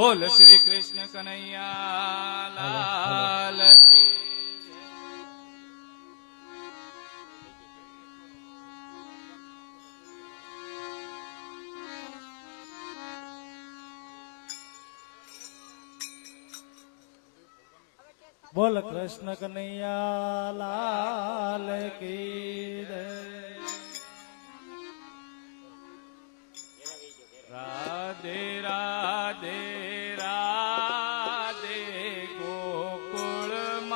બોલ શ્રી કૃષ્ણ કનૈયા લાલ કી બોલ કૃષ્ણ કનૈયા લાલ કી જય. રાધે રાધે રાધે ગોકુળમાં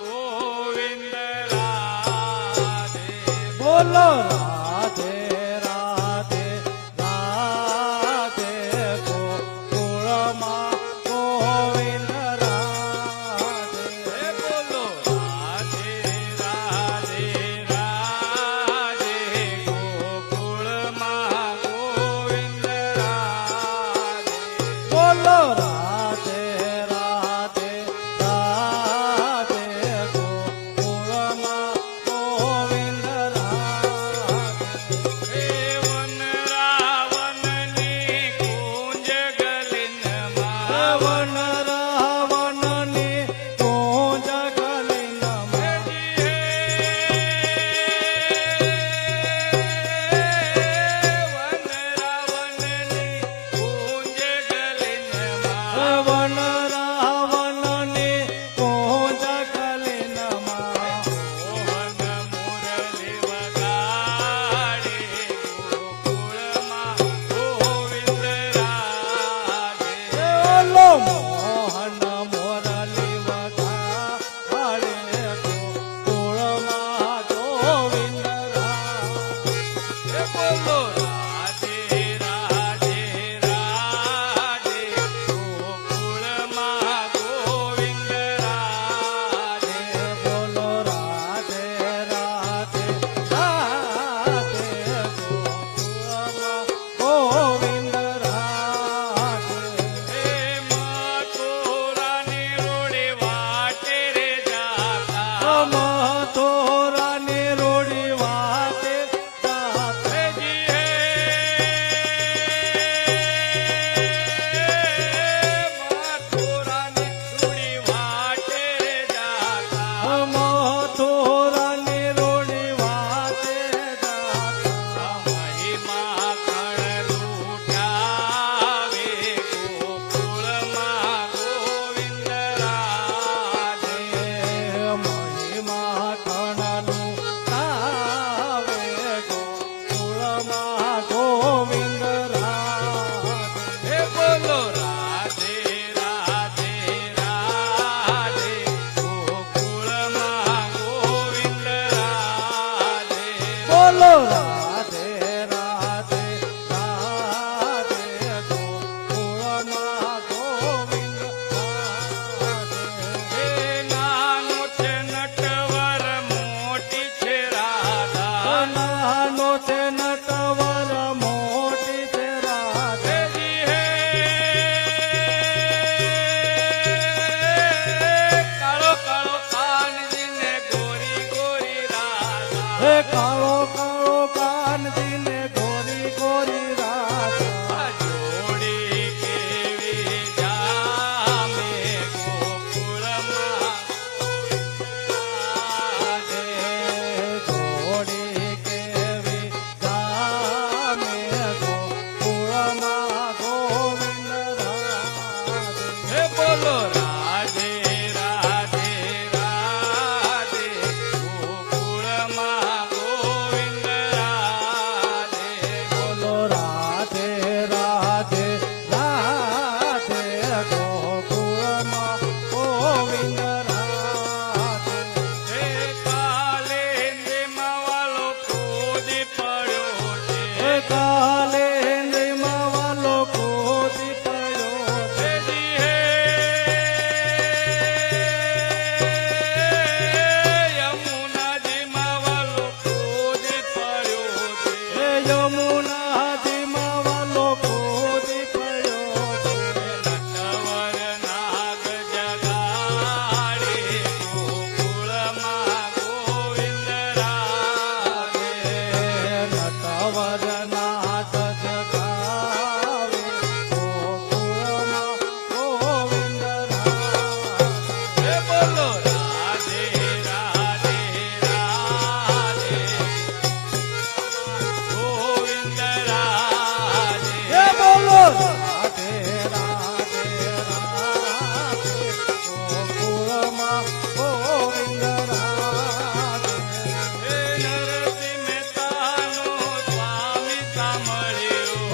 ગોવિંદ રાધે બોલો રાધે રાધે રાધે ગોકુળમાં ગોવિંદ રાધે. બોલો રાધે રાધે રાધે ગોકુળમાં ગોવિંદ રાધે બોલો રાધે રાધે રાધે ગોકુળમાં ગોવિંદ રાધે.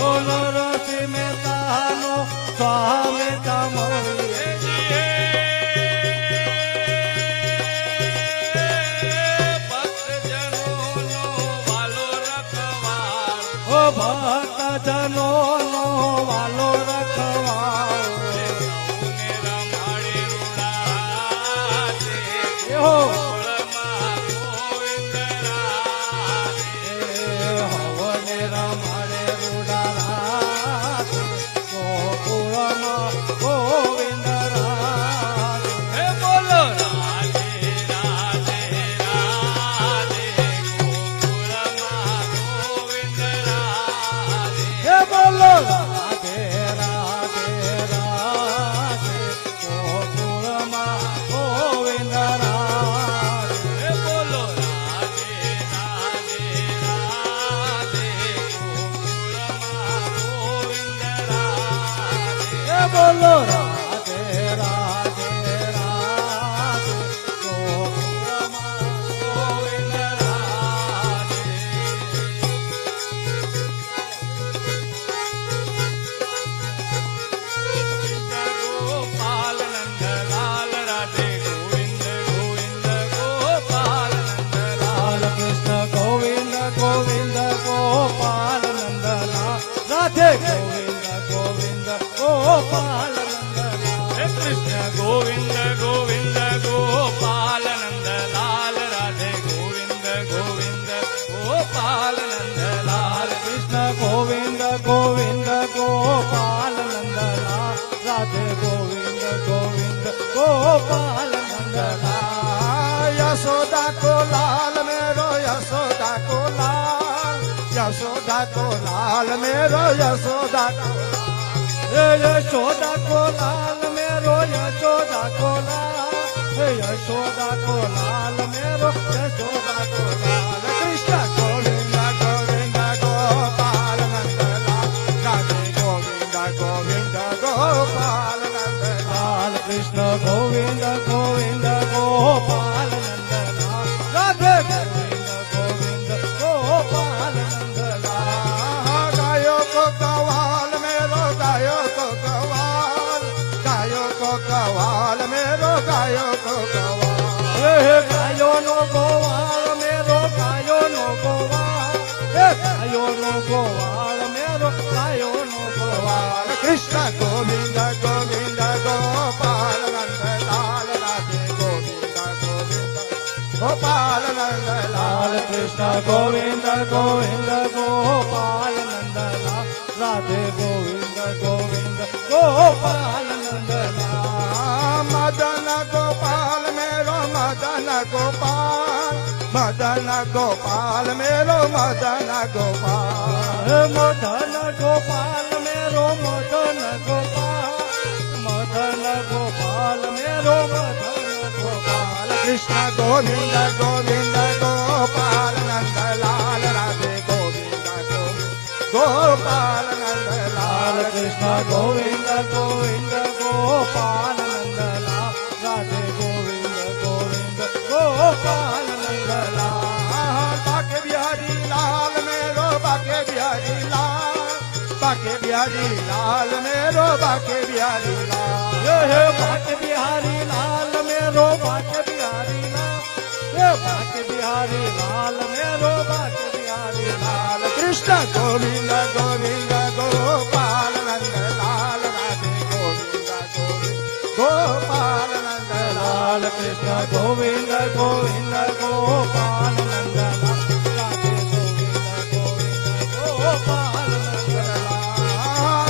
ઓ નરસિંહ મહેતાનો સ્વામી મળીએ ઓ ભક્તજનો નો વાલો રખવાળો એહો હવને રમાડે રૂડા રાતે ગોકુળમાં ગોવિંદ રાતે બોલો રાધે રાધે રાધે ગોકુળમાં ગોવિંદ રાધે હે બોલો રાધે રાધે રાધે ગોકુળમાં ગોવિંદ રાધે બોલો રાધે રાધે રાધે ગોકુળમાં ગોવિંદ રાધે હે બોલો રાધે રાધે રાધે ગોકુળમાં ગોવિંદ રાધે ગોપાલ નંદલાલ રાધે ગોવિંદ ગોવિંદ ગોપાલ નંદલાલ લાલ કૃષ્ણ ગોવિંદ ગોવિંદ ગોપાલ નંદલાલ રાધે ગોવિંદ ગોવિંદ ગોપાલ નંદલાલ હે કૃષ્ણ ગોવિંદ ગોવિંદ ગોપાલ નંદલાલ રાધે ગોવિંદ ગોવિંદ ગોપાલ નંદલાલ કૃષ્ણ ગોવિંદ ગોવિંદ ગોપાલ નંદલાલ રાધે ગોવિંદ ગોવિંદ ગોપાલ નંદલાલ યશોદા કો લાલ મેરો યશોદા કો લાલ યશોદા કો લાલ મેરો યશોદા કો હે યશોદા કો લાલ મેરો યશોદા કો લાલ હે યશોદા કો લાલ મેરો યશોદા કો લાલ કૃષ્ણ ગોવિંદ ગોવિંદ ગોપાલ નંદલાલ રાધે ગોવિંદ ગોવિંદ ગોપાલ નંદલાલ કૃષ્ણ ગોવિંદ ગોવિંદ ગોપાલ નંદલાલ રાધે ગોવિંદ ગોવિંદ ગોપાલ નંદલાલ ગાયો કો કવાલ મેરો ગાયો કો કવાલ મેરો ગાયો કો કવાલ હે ગાયો નો ગોવાળ મેરો ગાયો નો ગોવાળ હે ગાયો નો ગોવાળ મેરો ગાયો નો ગોવાળ કૃષ્ણ ગોવિંદ ગોવિંદ ગોપાલ નંદલાલ રાધે ગોવિંદ ગોવિંદ ગોપાલ નંદલાલ કૃષ્ણ ગોવિંદ ગોવિંદ ગોપાલ નંદલાલ રાધે ગોવિંદ ગોવિંદ ગોપાલ નંદલાલ મદન ગોપાલ મેરો મદન ગોપાલ મેરો મદન ગોપાલ મદન ગોપાલ મેરો મદન ગોપાલ મેરો મદન ગોપાલ કૃષ્ણ ગોવિંદ ગોવિંદ ગોપાલ નંદલાલ રાધે ગોવિંદ ગોવિંદ ગોપાલ નંદલાલ કૃષ્ણ ગોવિંદ ગોવિંદ ગોપાલ નંદલાલ રાધે ગોવિંદ ગોવિંદ ગોપાલ નંદલાલ બાકે બિહારી લાલ મેરો બાકે બિહારી લાલ બાકે બિહારી લાલ મેરો બાકે બિહારી લાલ હે બાકે બિહારી લાલ મેરો બાકે બિહારી લાલ હે બાકે બિહારી લાલ મેરો બાકે બિહારી લાલ કૃષ્ણ ગોવિંદ ગોવિંદ ગોપાલ નંદલાલ રાધે ગોવિંદ ગોવિંદ ગોપાલ નંદલાલ કૃષ્ણ ગોવિંદ ગોવિંદ ગોપાલ નંદલાલ રાધે ગોવિંદ ગોવિંદ ગોપાલ નંદલાલ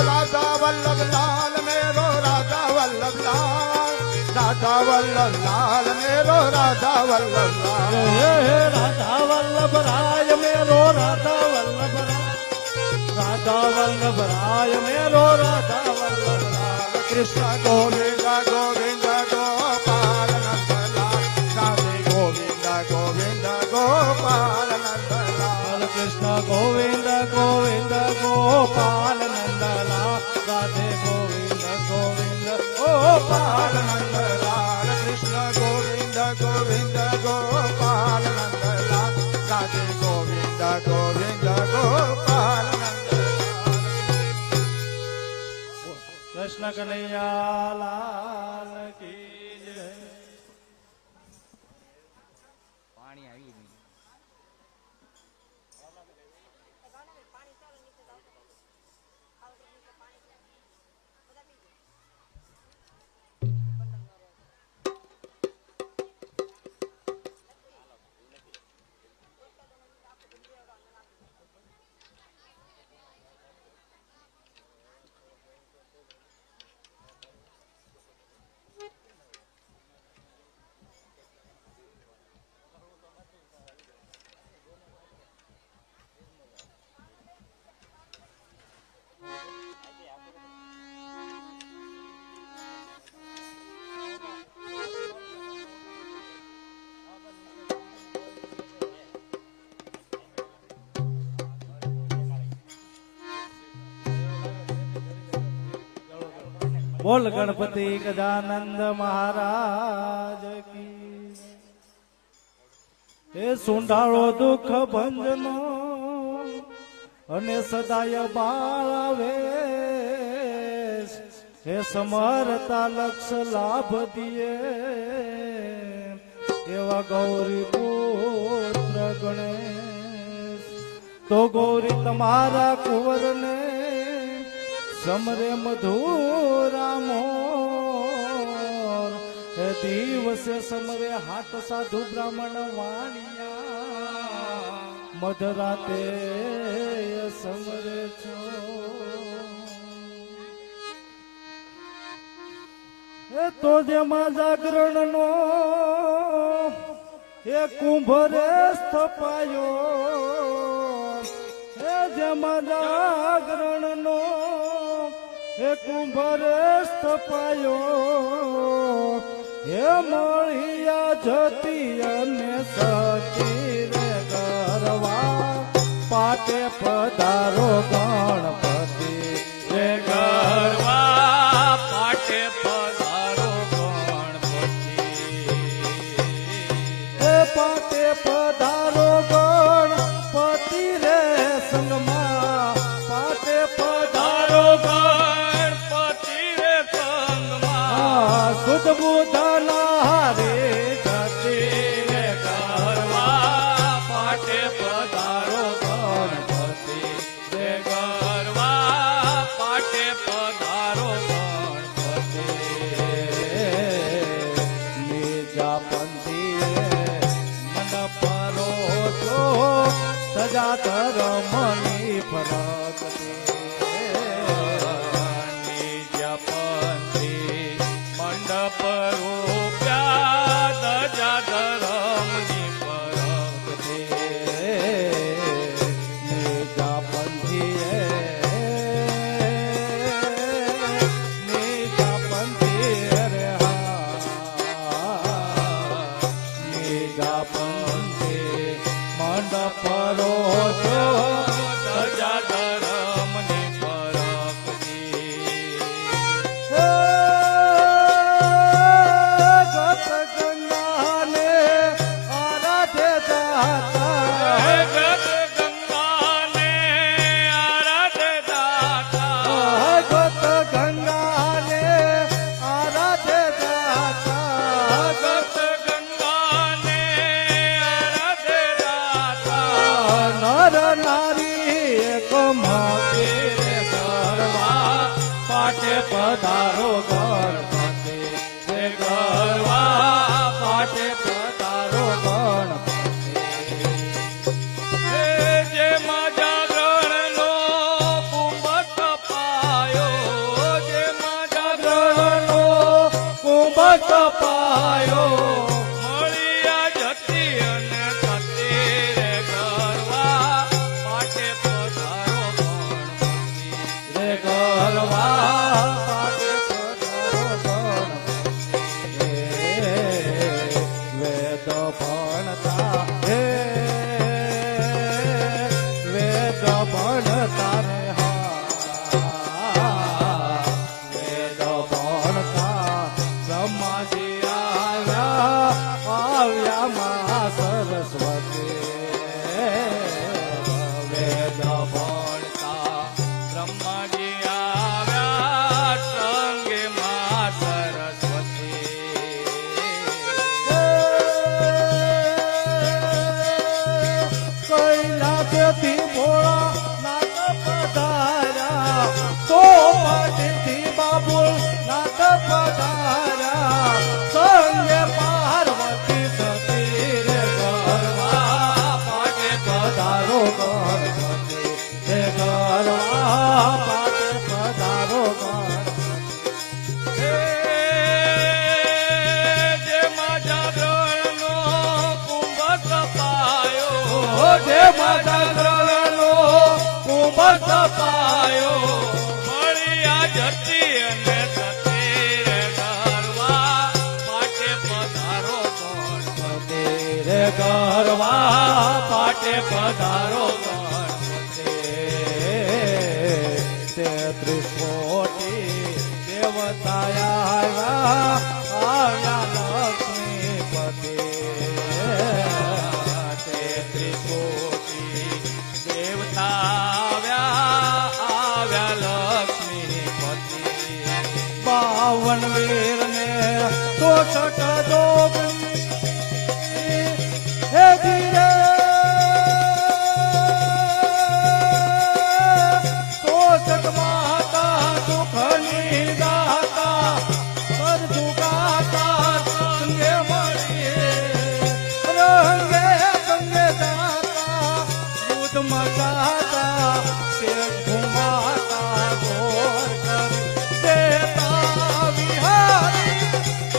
રાધા વલ્લભ લાલ મેરો રાધા વલ્લભ લાલ રાધા વલ્લભ લાલ મેરો રાધા વલ્લભ લાલ રાધા વલ્લભ રાય મેરો રાધા વલ્લભ રાય રાધા વલ્લભ રાય મેરો રાધા વલ્લભ લાલ કૃષ્ણ ગોવિંદ ગોવિંદ ગોપાલ નંદલાલ રાધે ગોવિંદ ગોવિંદ ગોપાલ નંદલાલ કૃષ્ણ ગોવિંદ ગોવિંદ ગોપાલ નંદલાલ રાધે ગોવિંદ ગોવિંદ ગોપાલ નંદલાલ કૃષ્ણ ગોવિંદ ગોવિંદ ગોપાલ નંદલાલ રાધે ગોવિંદ ગોવિંદ ગોપાલ નંદલાલ કૃષ્ણ કનૈયા લાલ કી જય. પાણી આવી ગયું. બોલ ગણપતિ ગજાનંદ મહારાજ કી. હે સુંઢાળો દુઃખ ભંજનો અને સદાય બાળાવે, હે સમરતા લક્ષ લાભ દિયે એવા ગૌરી પુત્ર ગણેશ. તો ગૌરી તમારા કુંવરને સમરે મધુરા મોર, હે દિવસે સમરે હાટ સાધુ બ્રાહ્મણ વાણિયા, મધરાતે સમરે છો. હે તો જેમાં જાગરણ નો હે કુંભરે સ્થપાયો, હે જેમાં જાગરણ નો હે કુંભરે સ્થપાયો, હે મળિયા જતી અને સતી રે ગરવા, પાટે પધારો ગણપતિ રે ગરવા પાટે પધારો ગણપતિ. હે પાટે પધારો ગણપતિ રે સંગમાં, પાટે પધારો ગણપતિ રે સંગમાં. સુધ બુધના હારે જતી રે ગરવા પાટે પધારો ગણપતિ રે ગરવા પાટે પધારો ગણપતિ. નીજા પંથીએ મન પરો છો, સજા ધર્મની ફરક મંડપ રૂપ્યા ધજા ધરમની પરબ છે. નીજા પંથીએ નીજા પંથીએ રે નીજા પંથી મંડપ રો છો, ધજા ધરમની પરબ છે. ગત ગંગાને આરાધે દાતા, જગત ગંગાને આરાધે દાતા. ગત ગંગાને આરાધે દાતા, જગત ગંગાને આરાધે દાતા. નર નારી એક માતે ગરવા પાટે પધારો ગણપતિ રે ગરવા પાટે પધારો ગણપતિ. હે જેમાં જાગરણનો કુંભ પાયો, જેમાં જાગરણનો કુંભ કપાયો, મળિયા જતી અને થતી રે ગરવા પાટે પધારો ગણપતિ રે ગરવા પાટે પધારો ગણપતિ. વેદ ભણતા હે વેદ ભણતા રે વેદ ભણતા બ્રહ્માજી આવ્યા, તેત્રીસ કોટી દેવતા આવ્યા લક્ષ્મીપતિ. 33 કોટી દેવતા આવ્યા લક્ષ્મીપતિ. 52 વીરને 64 જોગણી હે ધીરે માતા સુખની દાતા કરજુ ગાતા સંગે મળી રંગે સંગે દાતા દૂધ મગાતા શેઠ ઘુમાતા ગોર કરી દેતા વિહારી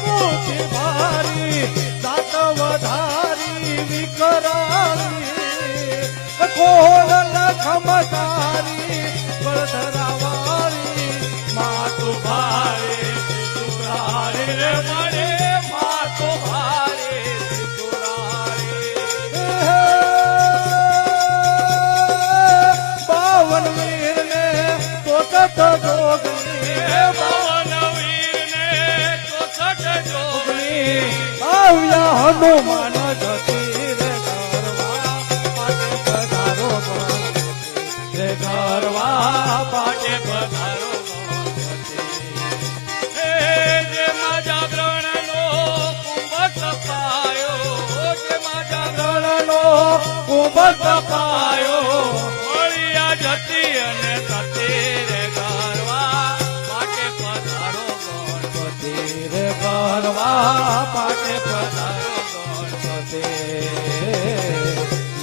મુઠી ભારી દાત વધારી વિકરાળી ખોલ લખમતારી ધરાવાળી માતુ ભારે ત્રિપુરારી રે મળે માતુ ભારે ત્રિપુરારી. 52 વીરને 64 જોગણી. 52 વીરને 64 જોગણી. આવ્યા હનુમાન જતી રે કરવા માટે પધારો રે કરવા પાટે પધારો ગણપતિ. હે જેમાં જાગરણનો કુંભ તપાયો, જેમાં રણનો કુંભ તપાયો મળ્યા જતી અને સતી રે ગરવા પાટે પધારો ગણપતિ. રે કરવા પાટે પધારો ગણપતિ.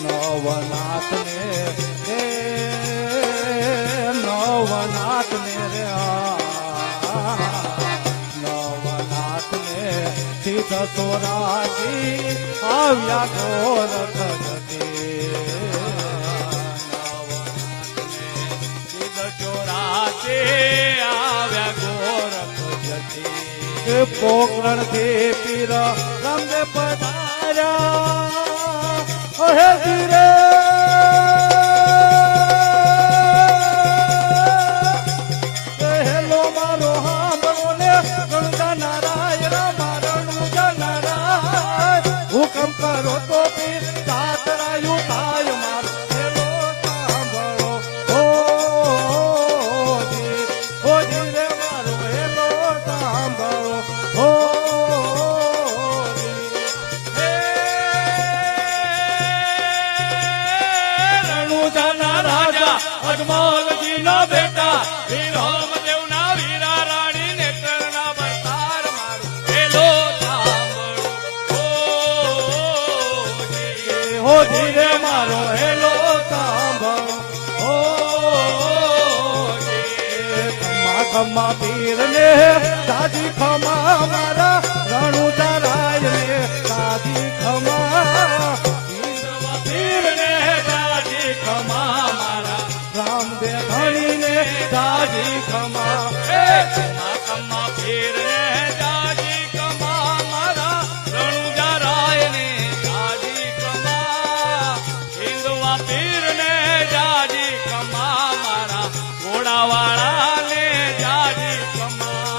નવનાથને રે નવનાથને રે નવનાથને સિદ્ધ સોરાજી આવ્યા ગોરખ જતી. સિદ્ધ ચોરાસી આવ્યા ગોરખ જતી. એ પોકરણ થી પીર રંગે પધાર્યા હે ધીરે હેલો મારો હાંભળો ને ગંગા નારાયણ મારણું જનારાય હુકમ કરો તો પીર દાતરાયું થાય માર હેલો સાંભળો ઓ ધીરે મારો હેલો સાંભળો ઓ રણુજાના રાજા અજમલજીના બેટા વીર હોમદેવના વીરા રાણી નેત્રના બરતાર મારું હેલો સાંભળો. હો ધીરે મારો હેલો સાંભળો ઓ ખમા ખમા પીર ને દાદી ખમા મારા રણુ ચરાય ને દાદી ખમા પીર ને દાદી ખમા મારા રામદેવ ધણી ને દાદી ખમા કમા પીર ને દાદી કમા મારા રણુજા રાય ને દાદી કમા હિંદવા પીર ને દાદી કમા મારા ઘોડાવાળા ને દાદી કમા.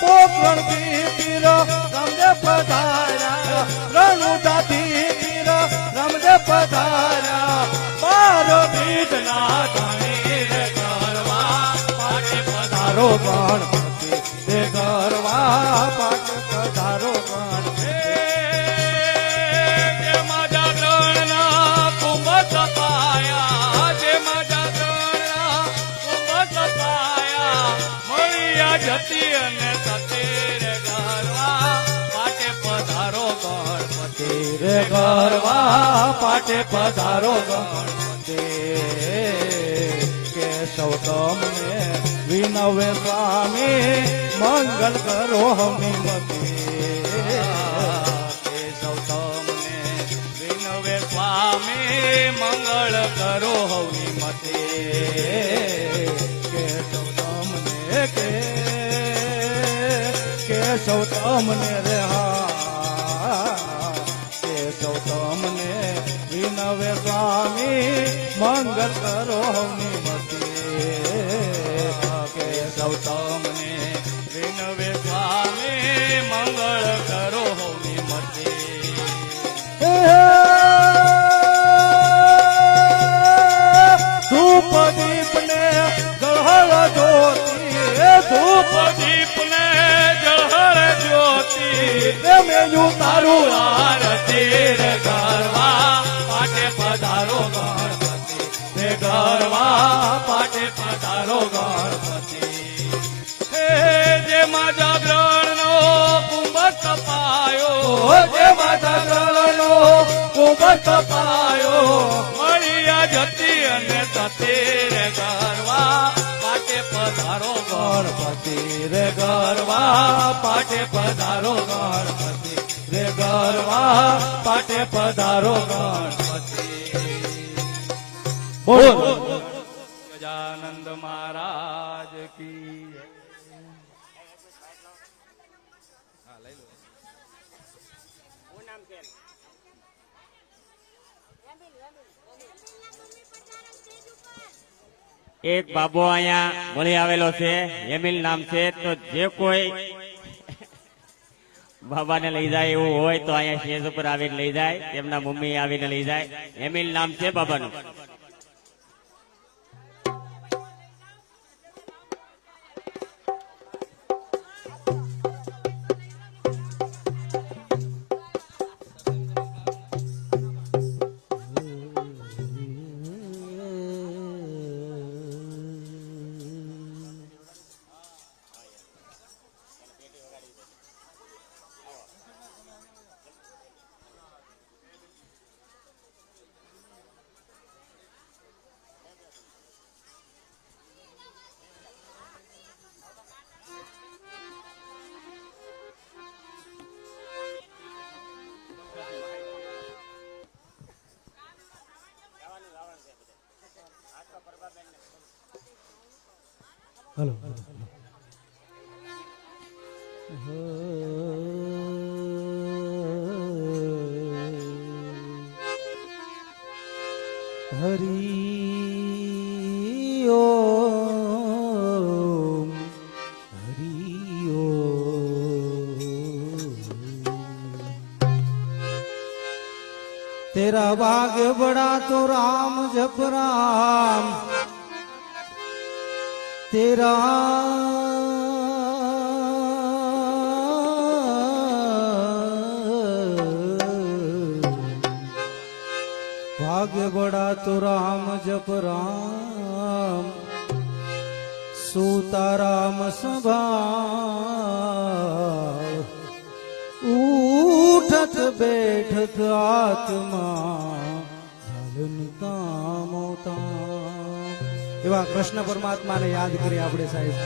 પોકરણ થી પીર રામદેવ પધાર્યા રણુ દાદી પીર રામદેવ પધાર્યા બાર બીજ ના ધણી રે કરવા પાટે પધારો ગણપતિ રે કરવા પાટે પધારો ગણપતિ જેમાં જાગરણના કુંભ તપાયા, જેમાં જાગરણના કુંભ તપાયા, મળ્યા જતી અને સતી રે ગરવા પાટે પધારો ગણપતિ. રે ગરવા પાટે પધારો ગણપતિ કેશવ તમને વિનવે સ્વામી મંગલ કરો હમીમતી કેશવ તમને વિનવે સ્વામી મંગળ કરો હવની મતે. કેશવ તમને કેશવ તમને રે કેશવ તમને વિનવે સ્વામી મંગલ કરો હવની મતી કેશવ તમને વિનવે સ્વામી મંગળ કરો હોની મતે ધૂપ દીપ ને જળહળ જ્યોતિ ધૂપ દીપ ને જળહળ જ્યોતિ મેયું તારું આરતી રે ગરવા પાટે પધારો ગણપતિ રે ગરવા પાટે પધારો ગણપતિ હે જેમાં જાગરણ નો કુંભ કપાયો જેમાં જાગરણનો કુંભ કપાયો મળ્યા જતી અને તતે રે ગરવા પાટે પધારો ગણપતિ રે ગરવા પાટે પધારો ગણપતિ રે ગરવા પાટે પધારો ગણપતિ બોલ ગજાનંદ મહારાજ કી એક બાબો અહીંયા મળી આવેલો છે યમિલ નામ છે તો જે કોઈ બાબાને લઈ જાય એવું હોય તો અહીંયા સ્ટેજ ઉપર આવીને લઈ જાય તેમના મમ્મી આવીને લઈ જાય યમિલ નામ છે બાબાનું હલો હરી ઓમ હરી ઓમ तेरा भाग्य बड़ा तो राम जप राम तेरा भाग्य बड़ा तो राम जप राम सूताराम संभाळ उठत बैठत आत्मा એવા કૃષ્ણ પરમાત્માને યાદ કરી આપણે સાહેબ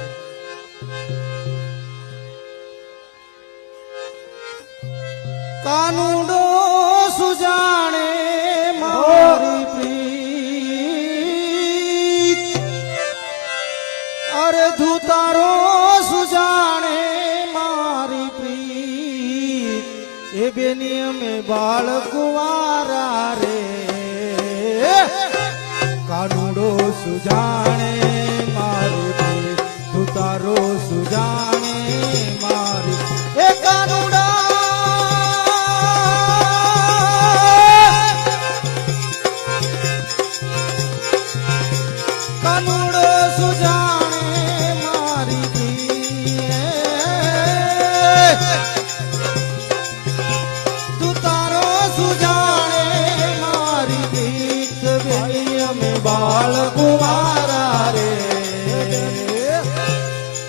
કાનુડો સુજાણે મારી પ્રીત અરે ધૂતારો સુજાણે મારી પ્રીત એ બેની અમે બાળ કુંવારા રે કાનુડો સુજાણે મારી પ્રીત ધૂતારો સુજાણે મારી એ કાનુડા કાનુડો સુજાણે મારી પ્રીત ધૂતારો સુજાણે મારી પ્રીત બેની અમે બાળ કુમારા રે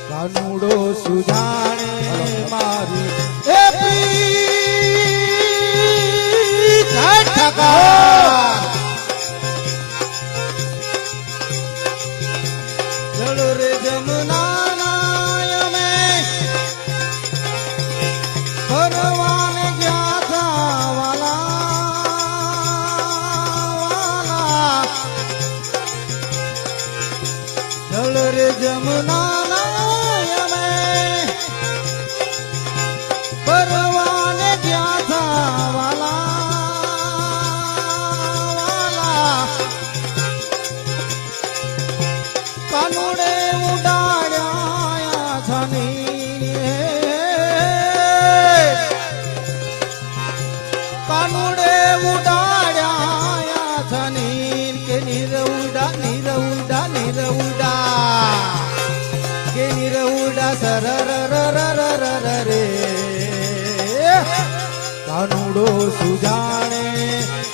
કાનુડો સુજાણે મારી એ પ્રીત ઠકા જળ રે જમના નાય મેં ભરવાને ગયા થા વાલા જળ રે જમના નાય મેં ભરવાને ગયા થા વાલા કાનુડે ઉડાડ્યા છની કાનુડે ઉડાડ્યા છની કે નિરઉડા નિરઉડા નિરઉડા કે નિરઉડા સરર રે કાનુડો સુજાણે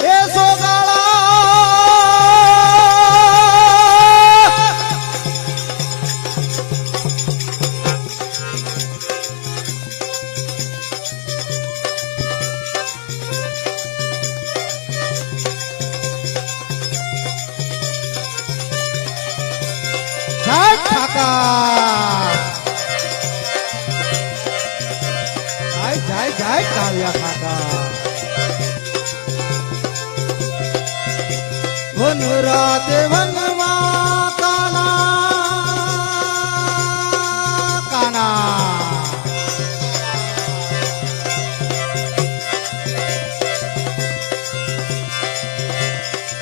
એ સોગાળા જાય કાવ્યા કાકા વન રાતે વનમાં કાના કાના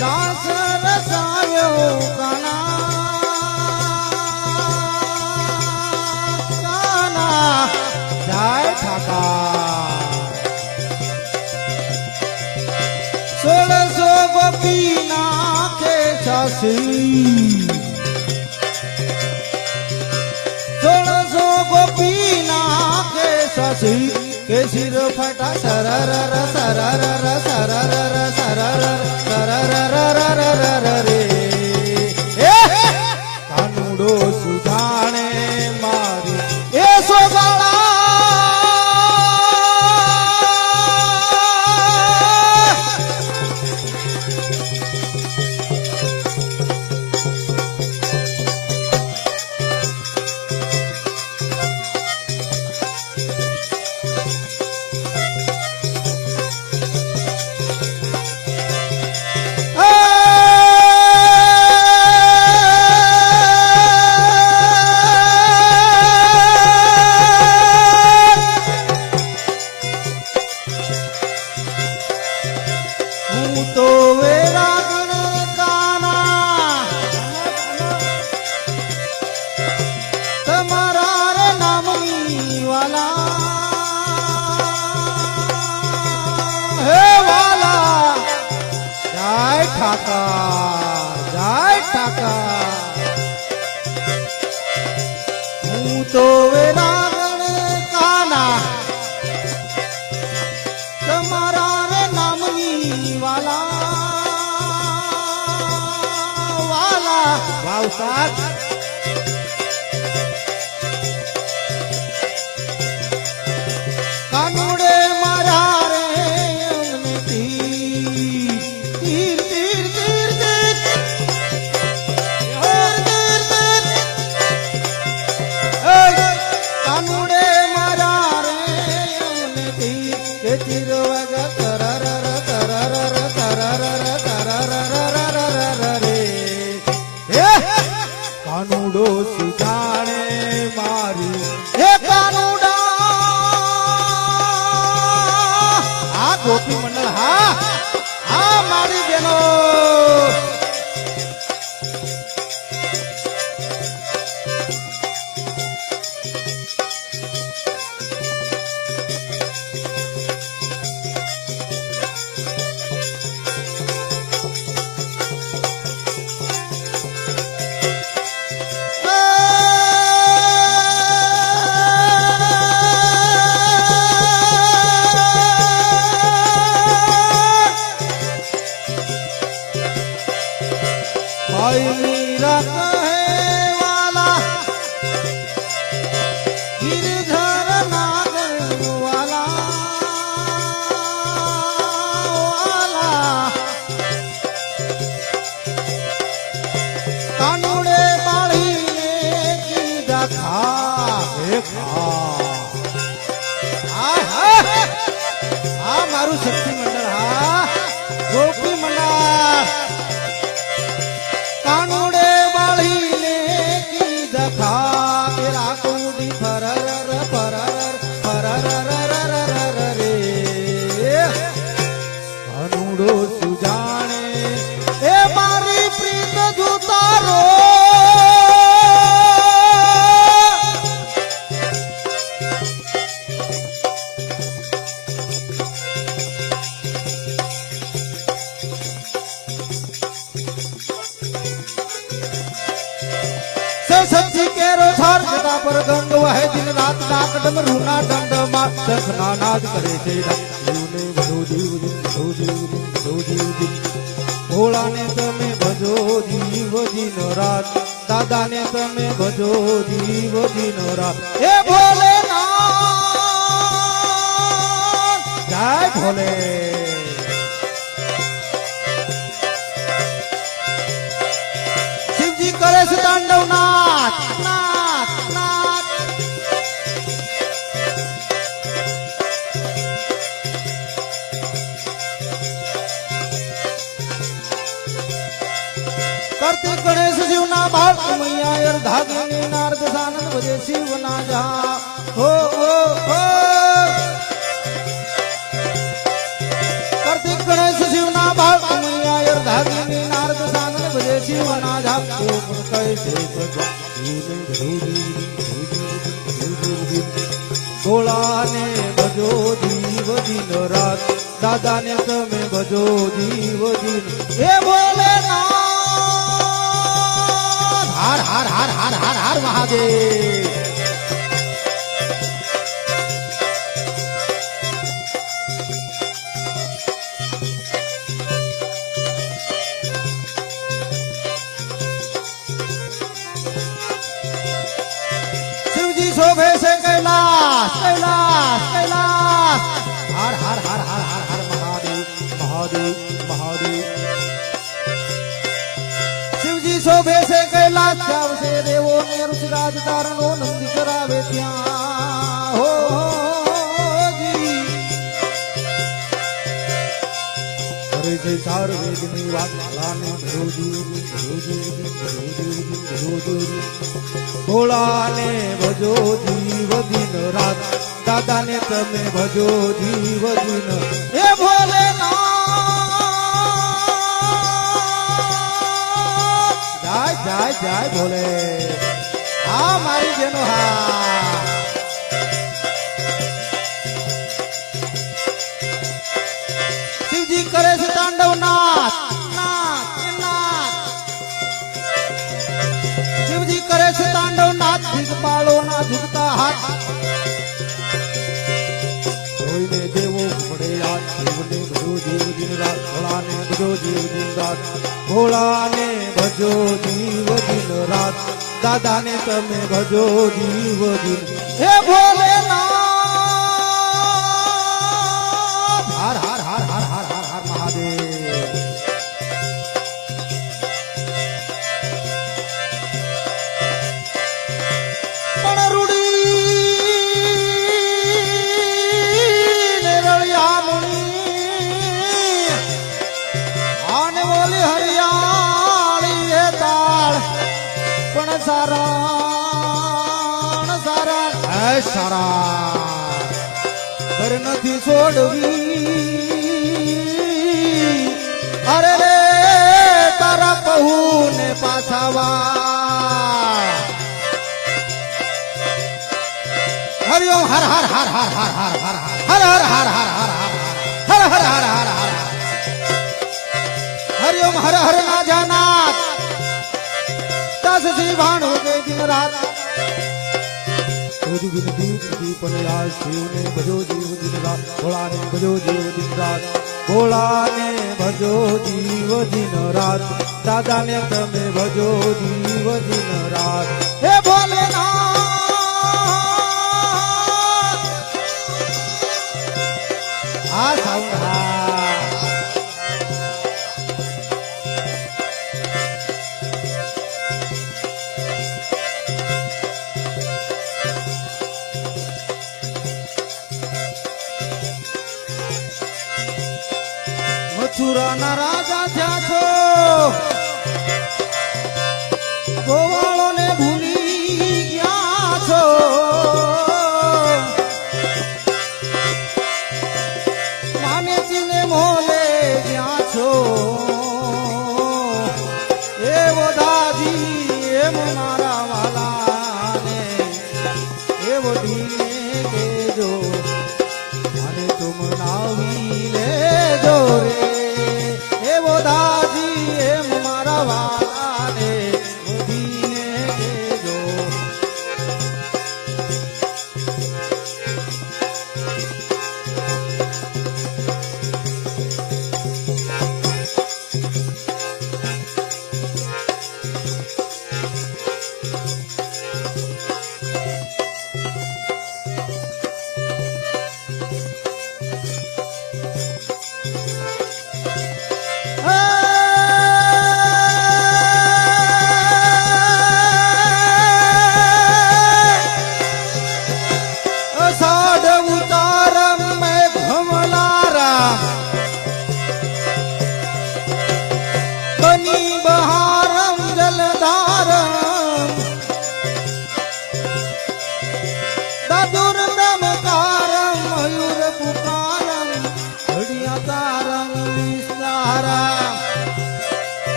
રાસ રસાયો કાના જાય ઠાકા 1600 ગોપી નાખે છાસી 1600 ગોપી નાખે છાસી કે સિર ફટા સરર સરર સરર સરર સરર રે કાનુડો સુધાણે મારી એ સોગાળા તો વેરાગણ કાના તમારા રે નામની વાલા હે વાલા જાય ઠાકા હું તો વેરાગણ કાના તમારા રે નામની વાલા વાલા વાવસાદ કાનુડે મારા રે અમને તીર તીર તીર તીર તીર કાનુડે મારા રે અમને તીર કે તીર વાગા સરર સરર સરર સરર રે કાનુડો સુજાણે મારી હે કાનુડા આ ગોપી મંડળ હા મારી બેનો भाई मीरा कहे वाला गिरधर नागर वाला वाला कानुड़े बाड़ी ने कीधा खा हा मारू शक्ति मंडल हा गोपी मंडल कानुड़े बाड़ी ने की दखा तेरा कुंडी फरर फरर फरर रे कानुड़ो सुजाने ए मारी प्रीत जुतारो માતા પર ગંગ વહે દિન રાત ડાક ડમરૂના દંડમાં શંખના નાદ કરે છે જીવને ભજો જીવ દિન ભજો જીવ દિન ભજો જીવ દિન ભોળાને તમે ભજો જીવ દિન રાત દાદાને તમે ભજો જીવ દિન રાત એ ભોલેનાથ જય ભોલે શિવજી કરે છે તાંડવ નાથ નાથ નાથ કાર્તિક ગણેશ શિવના બાળ મૈયા અર્ધાગિની નારદ સાનંદ ભજે શિવના જા હો હો હો કાર્તિક ગણેશ શિવના બાળ મૈયા અર્ધાગિની નારદ સાનંદ ભજે શિવના જા કોણ કહે છે ભોળાને ભજો જીવ દિન રાત દાદાને તમે ભજો જીવ દિન હે ભોલેનાથ હાર હાર હાર હાર હાર હાર મહાદેવ શિવજી શોભે છે કૈલાસ કૈલાસ કૈલાસ હાર હાર હાર હાર હાર હાર મહાદેવ મહાદેવ મહાદેવ શિવજી શોભે છે કૈલાસ આવશે દેવો ને ઋષિરાજ તારણો નંદી કરાવે ત્યાં હો જી કરે છે ચાર વેદની વાત લાને ભરોજી ભોળાને ભજો જીવ દિન રાત દાદાને તમે ભજો જીવ દિન હે ભોલેનાથ જય જય જય ભોલે હા મારી જેનો હા શિવજી કરે છે તાંડવ નાથ નાથ નાથ શિવજી કરે છે તાંડવ નાથ દિગપાળો ના ઝુકતા હાથ જોઈને દેવો પડે યાદ શિવને ભજો જીવ દિન રાત ભોળાને ભજો જીવ દિન રાત ભોળાને ભજો જીવ દિન રાત દાદાને તમે ભજો જીવ દિન હે ભોલેનાથ હાર હાર હાર હાર હાર હાર હાર મહાદેવ પણ રૂડી ને રળિયામણી આને બોલી હરિયાળી હે તાળ પણ સારણ સારણ હે સારા ઘર નથી છોડવી અરે રે તારા પહુ ને પાછાવા હરિઓમ હર હર હર હર હર હર હર હર હર હર હર હર હર હર હર હર હર હરિઓમ હર હર ના જાનાત દસ જી ભાણું કે દિન રાત દીપ દીપન લાલ શિવને ભજો જીવ દિન રાત ભોળાને ભજો જીવ દિન રાત ભોળાને ભજો જીવ દિન રાત દાદાને તમે ભજો જીવ દિન રાત હે ભોલેનાથ આ સાઉન્ડ હા મથુરાના રાજા થયા છો ગોવાળોને ભૂલી ગયા છો માનેજીને મોલે ગયા છો એવો દાદી એમ મારા વાલાને એવો ધીને કેજો અને તુમ નાવી લેજો રે એવો દાદી એમ મારા વાલાને ધીને કેજો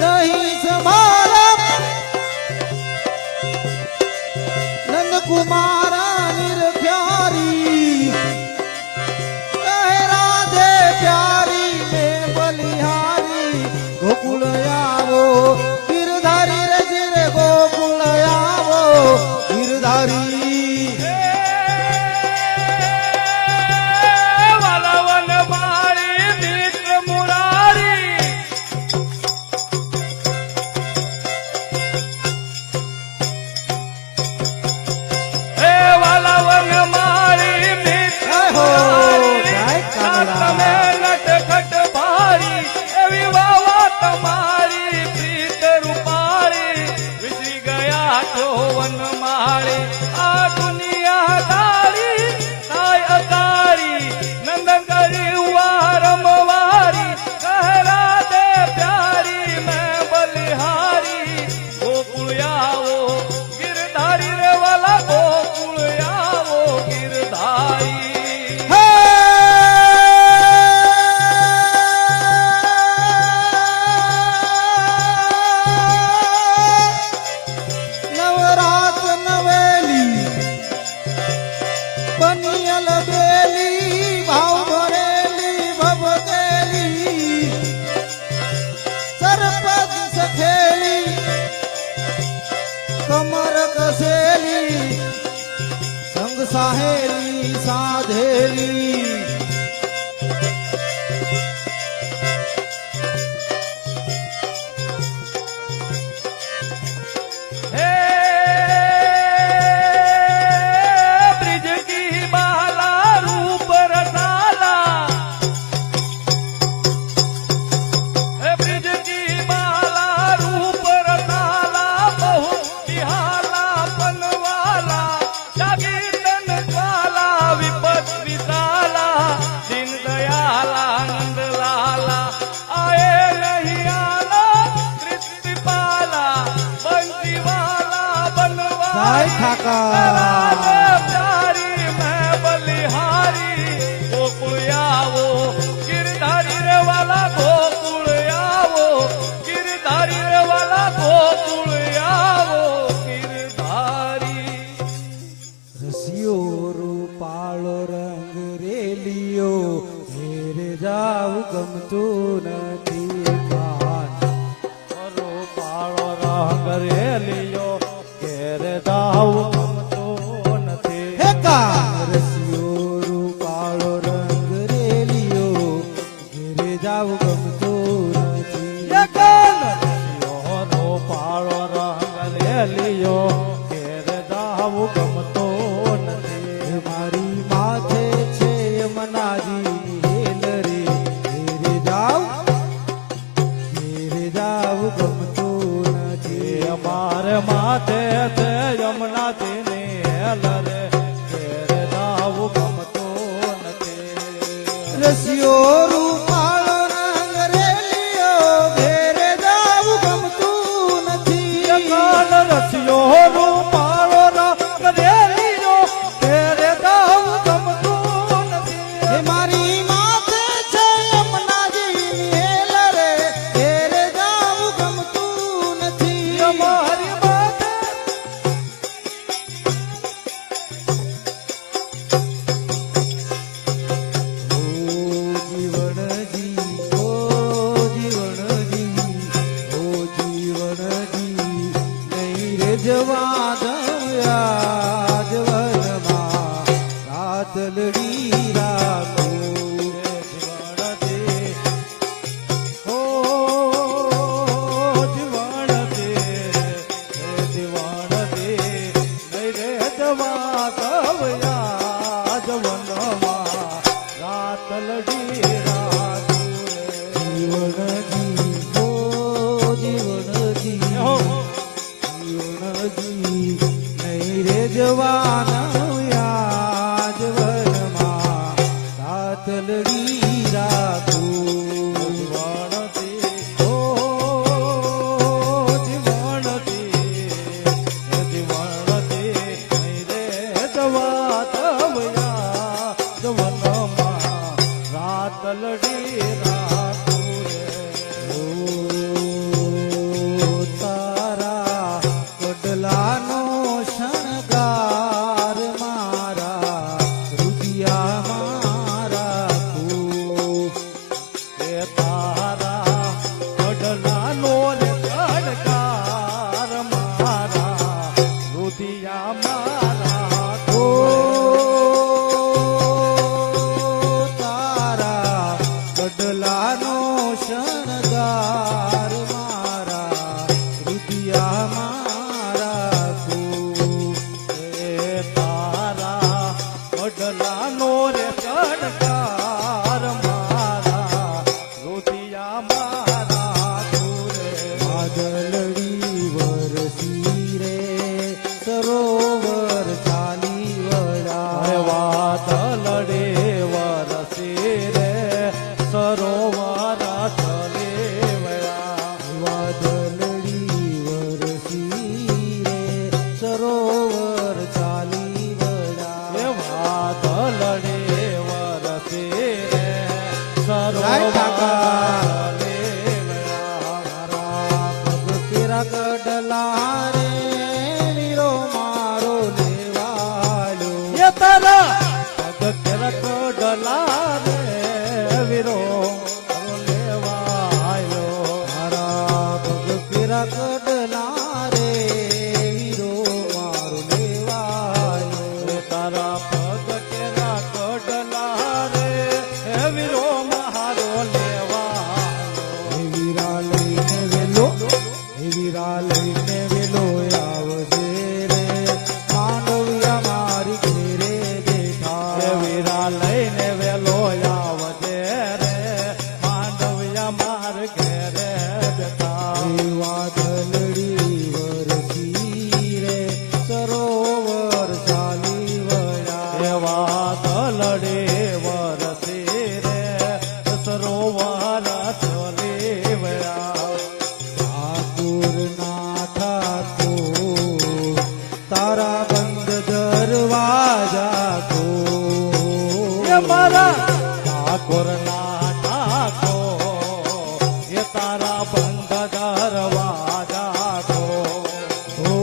નહીં સમારા નંદ કુમારા નિરખ્યારી કહે રાધે પ્યારી મેં બલિહારી ગોકુળ આવો ગિરધારી રજ રે ગોકુળ આવો ગિરધારી વાલાવન મારી મિત્ર મુરારી હે વાલાવન મારી મિત્ર મુરારી તમે નટખટ ભારી એવી વાવા તમારી પ્રીત રૂપાળી વિસરી ગયા છો વન માળી આ દુનિયા તારી થાય અતારી નંદન કરી રમવારી કહરા દે પ્યારી મેં બલિહારી ગોકુળ આવો ગિરધારી રે વાલા ગોકુળ આવો ગિરધારી હે નવરાત નવેલી બનિયલ બેલી ભાવ ભરેલી ભવદેલી સરપદ સખેલી કમર કસેલી સંગ સાહેલી સાધેલી हे ब्रिज की बाला रूप रसाला हे ब्रिज की बाला रूप रसाला बहु बिहाला पनवाला जागी तन ज्वाला विपत विशाला दिन दयाला नंद लाला आए नहीं आला कृतिपाला बंसीवाला बनवाला સાય ઠાકર प्यारी मैं बलिहारी गोकुल आવો गिरधारी रे वाला गोकुल आવો गिरधारी रे वाला गोकुल આવો गिरधारी રસિયો રૂપાળો રંગ રેલિયો ઘેરે જાવ ગમતું નથી કાન રો પાળો રંગ રેલિયો ઘેરે જાવ ગમતો નથી હે કાન રસિયો રૂપાળો રંગ રેલિયો ઘેરે જાવ ગમતું નથી રો પાળો રંગ રેલિયો ઘેરે જાવ ગમતો નથી હે મારી માથે છે યમુનાજી હેલ રે ઘેરે જાવ ગમતું નથી અમારે માથે તે યમુનાજી ની હેલ રે ઘેરે જાવ ગમતો નથી રસિયો રૂપાળો રંગ રેલિયો ઘેરે જાવ ગમતું નથી કાન રસિયો રૂપાળો રંગ રેલિયો ઘેરે જાવ ગમતું નથી હે મારી માથે છે યમુનાજી હેલ રે ઘેરે જાવ ગમતું નથી અમારી માથે જવા દયા જવનમાં રાતલડી રાખો જીવનજી તારા બંધ દરવાજા ખો ઓ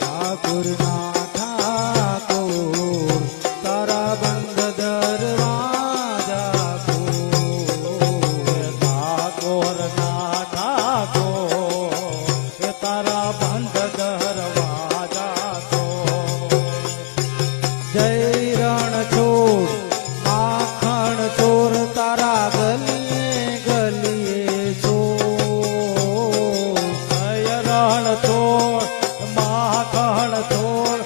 ઠાકોર ના ઠાકોર તારા બંધ દરવાજા ઠાકોર ના ઠાકોર તારા બંધ દરવાજા ખો જય રણ ચોર માખણ ચોર તારા ગલીએ ગલીએ ચોર જય રણ ચોર માખણ ચોર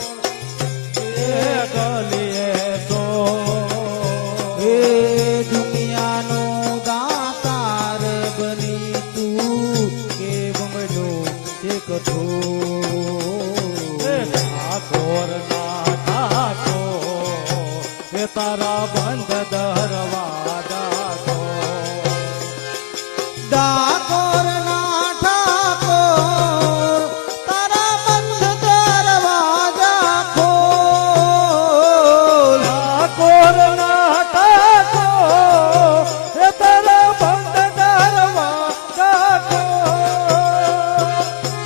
એ ગલીએ ચોર એ દુનિયાનો દાતાર બની તું કે બમડો છે કઠોર ઠાકોર ના ઠાકોર એ તારા બંધ દરવાજા ખો ડાકોર ના ઠાકોર તારા બંધ દરવાજા ખોલ ઠાકોર ના ઠાકોર એ તારા બંધ દરવાજા ખો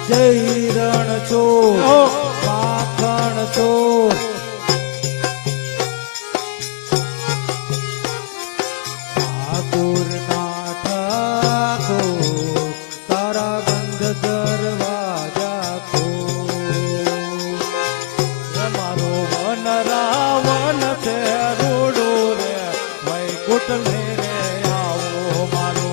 જય રણ ચોર માખણ ચોર ઠાકોર ના ઠાકોર તારા બંધ દરવાજા ખોલ મારો વન રાવણ છે રૂડો રે વૈકુંઠ ને રે આવો મારો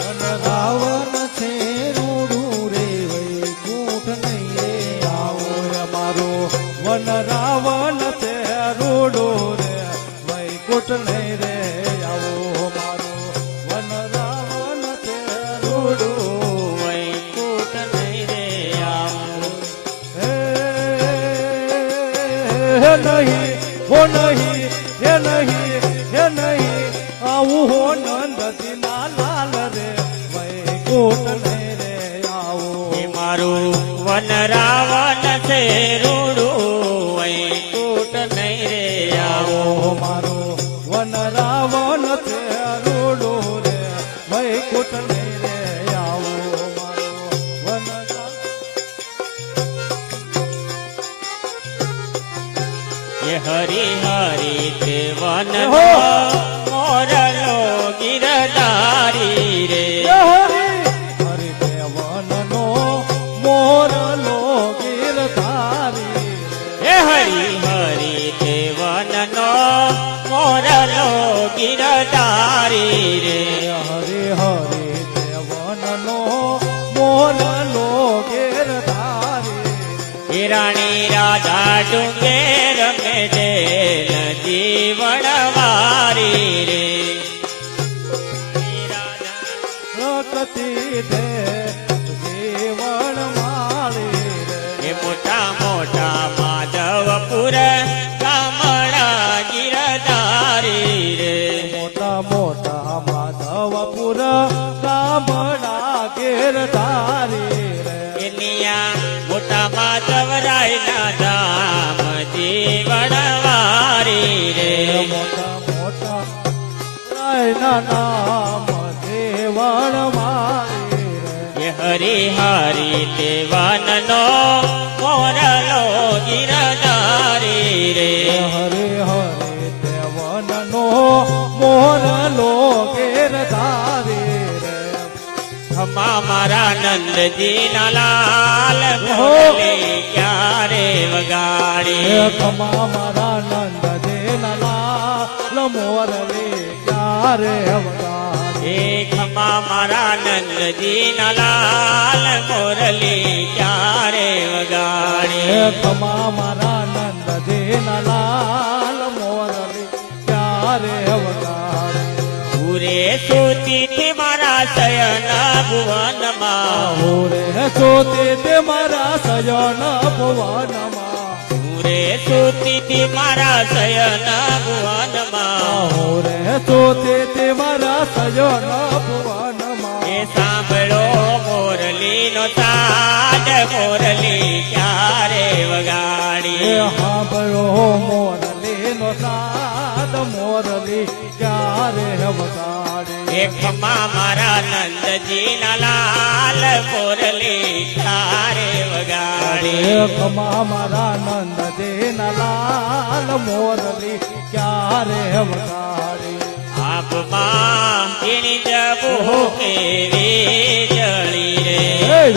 વન રાવણ છે રૂડું રે વૈકુંઠ નહીં રે આવો રે મારો વન રાવણ છે રૂડો રે વૈકુંઠ ને રે આવો મારો વન રાવણ છે રૂડો વૈકુંઠ નહીં રે આવો. હે નહીં હો નહીં હે નહીં હે નહીં આવું હો નંદતી ના લાલ રે વૈકુંઠ ને રે આવો એ મારું વન રાવણ છે રૂડું વૈકુંઠ નહીં રે આવો. આવો મારો વન રાવણ છે રૂડો રે વૈકુંઠ ને રે આવો મારો વન એ હરી હરી તે વન હો. મોરલો ગિરધારી રે. હરિ દેવનનો મોરલો ગીરધારી એ હરી હરી તે વનનો મોરલો ગિરધારી રે. હરે હરે દેવનનો મોરલો ગીરધારી એ રાણી રાધા ડુંગેર મેડેલ જીવન વારી રે. પ્રકૃતિ દે જીવન માળી રે એ મોટા મોટા માધવપુર કામળા ગિરધારી રે. મોટા મોટા માધવપુર ગામડા ગીરધારી રે એનિયા મોટા માધવરાય ના ધામ જીવન વારી રે. મોટા મોટા રાયના નામ દેવણ માળી રે એ હરી હરી તે વનનો મોરલો ગિરધારી રે. હરે હરે દેવનનો મોરલો ગીરધારી રે ખમા મારા નંદજી ના લાલ મોરલી ક્યારે વગાડી. ખમા મારા નંદ દેના લાલ મોરલી ક્યારે વગાડી એ ખમા મારા નંદજી ના લાલ મોરલી ક્યારે વગાડી. ખમા મારા નંદ દેના લાલ મોરલી ક્યારે વગાડી પૂરે સુતી મારા શયન ભુવનમાં. હોરે જોતે તે મારા સયન ભુવનમાં પૂરે સુતી મારા શયન ભુવનમાં. હોરે જોતે તે મારા સયન ભુવનમાં એ સાંભળો મોરલી નો તાજ મોરલી ક્યારે વગાડી. એ સાંભળો મોરલી નો સાદ મોરલી ક્યારે વગાડી એ ખમા મારા નંદજી ના લાલ મોરલી તારે વગાડે ખમા મારા નંદ દેના લાલ મોરલી ક્યારે વગાડે આપમાં એની જબો કેવી જળી રે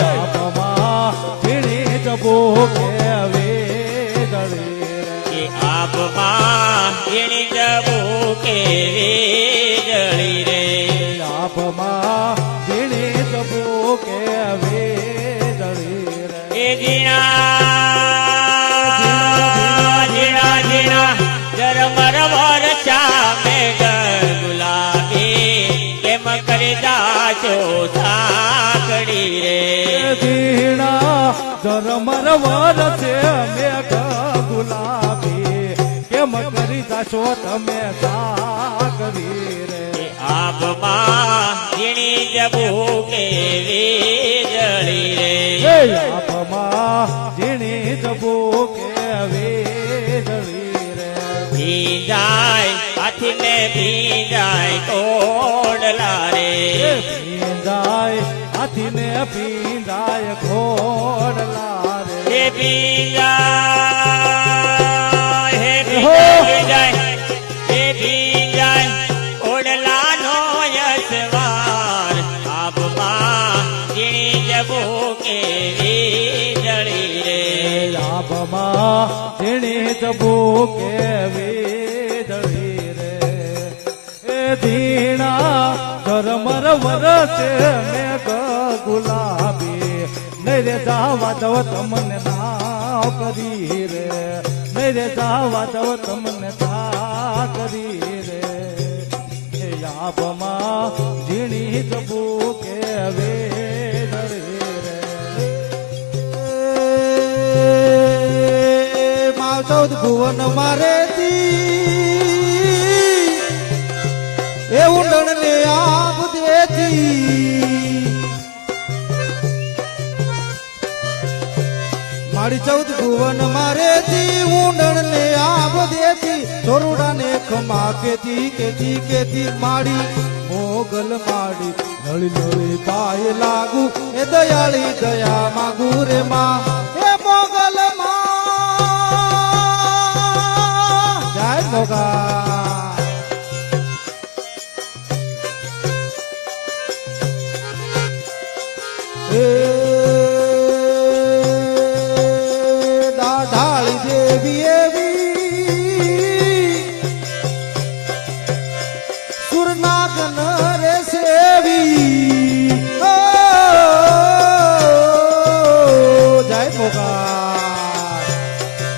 આપમાં ઝીણી જબો કેવે દળી કે આપમાં એની જબો કેવી જળી રે આપમાં ઝીણી જબો કેવે દળી એ ઝીણા ઝીણા ઝીણા જરમર વરસા મેઘ ગુલાબી કેમ કરી દાચો સાકડી રે ઝીણા ધરમર વરસે મેઘ ગુલાબી કેમ કરી જાશો તમે સાગરી રે આપમાં ઝીણી જબુ કેવી જળી રે આપમાં ઝીણી જબો કેવી દળી રે ભીંજાય હાથીને ભીંજાય કોડલા રે પીંજાય હાથીને પીંજાય ઘોડલા રે હે ભીંજાય હે ભીંજાય હે ભીંજાય કોડલાનો યસવાર આપમાં ઝીણી જબો કેવી જળી રે લાભમાં ઝીણી જબો કેવી દળી રે એ ધીણા ધરમર વરસે મેઘ ગુલાબી નહીં રે જાવા દવ તમને નાવ કરી રે નહીં રે જાવા દવ તમને તા કરી રે એ લાભમાં ઝીણી જબો કેવી દળી રે માવ ચૌદ ભુવન મારેતી એ ઉંડણ ને આપ દેતી મારી ચૌદ ભુવન મારેતી ઉંડણ ને આપ દેતી ચોરુડા ને ખમા કેતી કેતી કેતી માડી મોગલ માડી નળી નળી પાય લાગુ એ દયાળી દયા માગુ રે માં એ મોગલ માં જય મોગા એ દાઢાળી દેવી એવી સુરનાગ નરે સેવી ઓ જય મોગા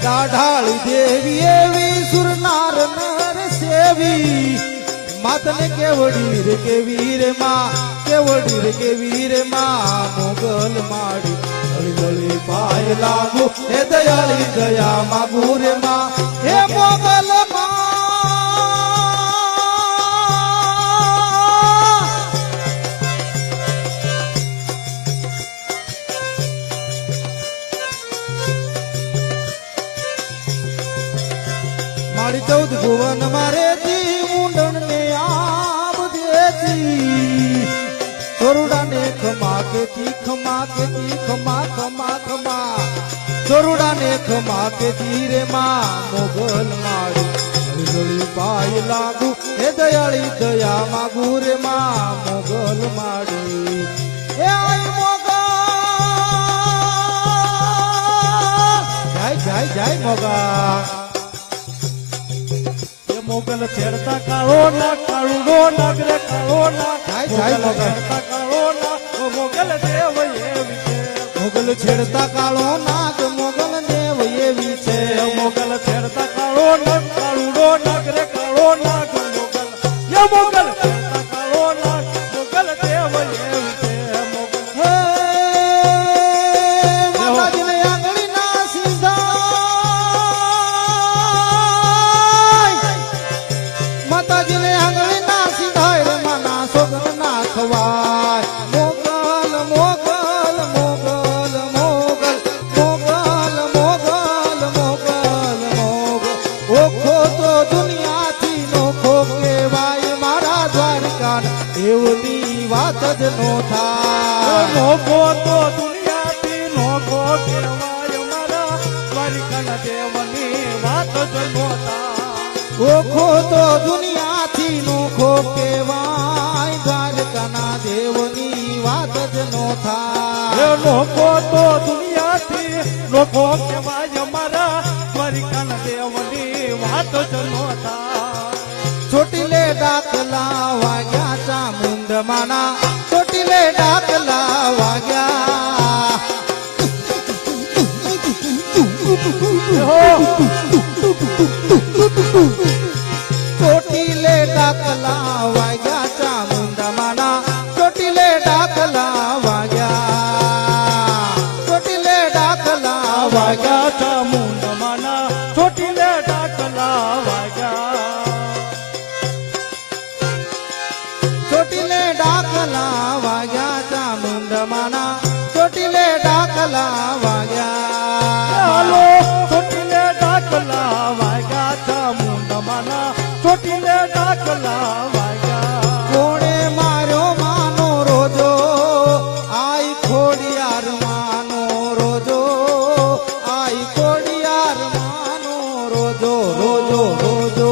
દાઢાળી દેવી એવી સુરનાર નર સેવી માતને કેવડી રે કેવી રે માં કેવડી રે કેવી રે માં મોગલ માડી હળી હળી પાય લાગુ હે દયાળી દયા માગુ રે માં હે મોગલ માં મારી ચૌદ ભુવન મારેતી ઊંડણ ને આબ દેતી ચોરુડા ને ખમા કેતી ખમા કેતી ખમા ખમા ખમા ચોરુડા ને ખમા કેતી રે માં મોગલ માડી હળી હળી પાય લાગુ હે દયાળી દયા માગુ રે માં મોગલ માડી હે આઈ મોગલ જય જય જય મોગા મોગલ છેડતા કાળો ના કાળુડો નાગરે કાળો ના મોગલ છેડતા કાળો ના મોગલ દેવ એવી છે મોગલ છેડતા કાળો નાગ મોગલ દેવ એવી છે મોગલ છેડતા કાળો નાગ કાળુડો નાગરે કાળો નાગ મોગલ એ મોગલ છેડતા કાળો નાગ મોગલ દેવ એવી છે મોગલ હે માતાજીને આંગળી ના સીધાય માતાજીને આંગળી ના સીધાય રે માના સોગન ના ખવાય મોગલ મોગલ મોગલ મોગલ મોગલ નોખો તો દુનિયાથી નોખો કહેવાય મારા દ્વારિકાના દેવની વાત જ નોતા ઓખો તો દુનિયાથી નોખો કહેવાય દ્વારકાના દેવની વાત જ નો એ થાય નોખો તો દુનિયાથી નોખો કહેવાય મારા દ્વારિકાના દેવની વાત જ નોતા ચોટીલે ડાકલા વાગ્યા ચામુંડમાના ચોટીલે ડાકલા વાગ્યા ચોટીલે ડાકલા વાગ્યા ચામુંડમાના ચોટીલે ડાકલા વાગ્યા ચોટીલે ડાકલા વાગ્યા વાગ્યા ચામુંડમાના ચોટીલે ડાકલા વાગ્યા ચોટીલે ડાકલા વાગ્યા ચામુંડમાના ચોટીલે ડાકલા વાગ્યા હાલો ચોટીલે ડાકલા વાગ્યા ચામુંડમાના ચોટીલે ડાકલા વાગ્યા કોણે માર્યો માનો રોજો આઈ ખોડિયાર માનો રોજો આઈ ખોડિયાર માનો રોજો રોજો રોજો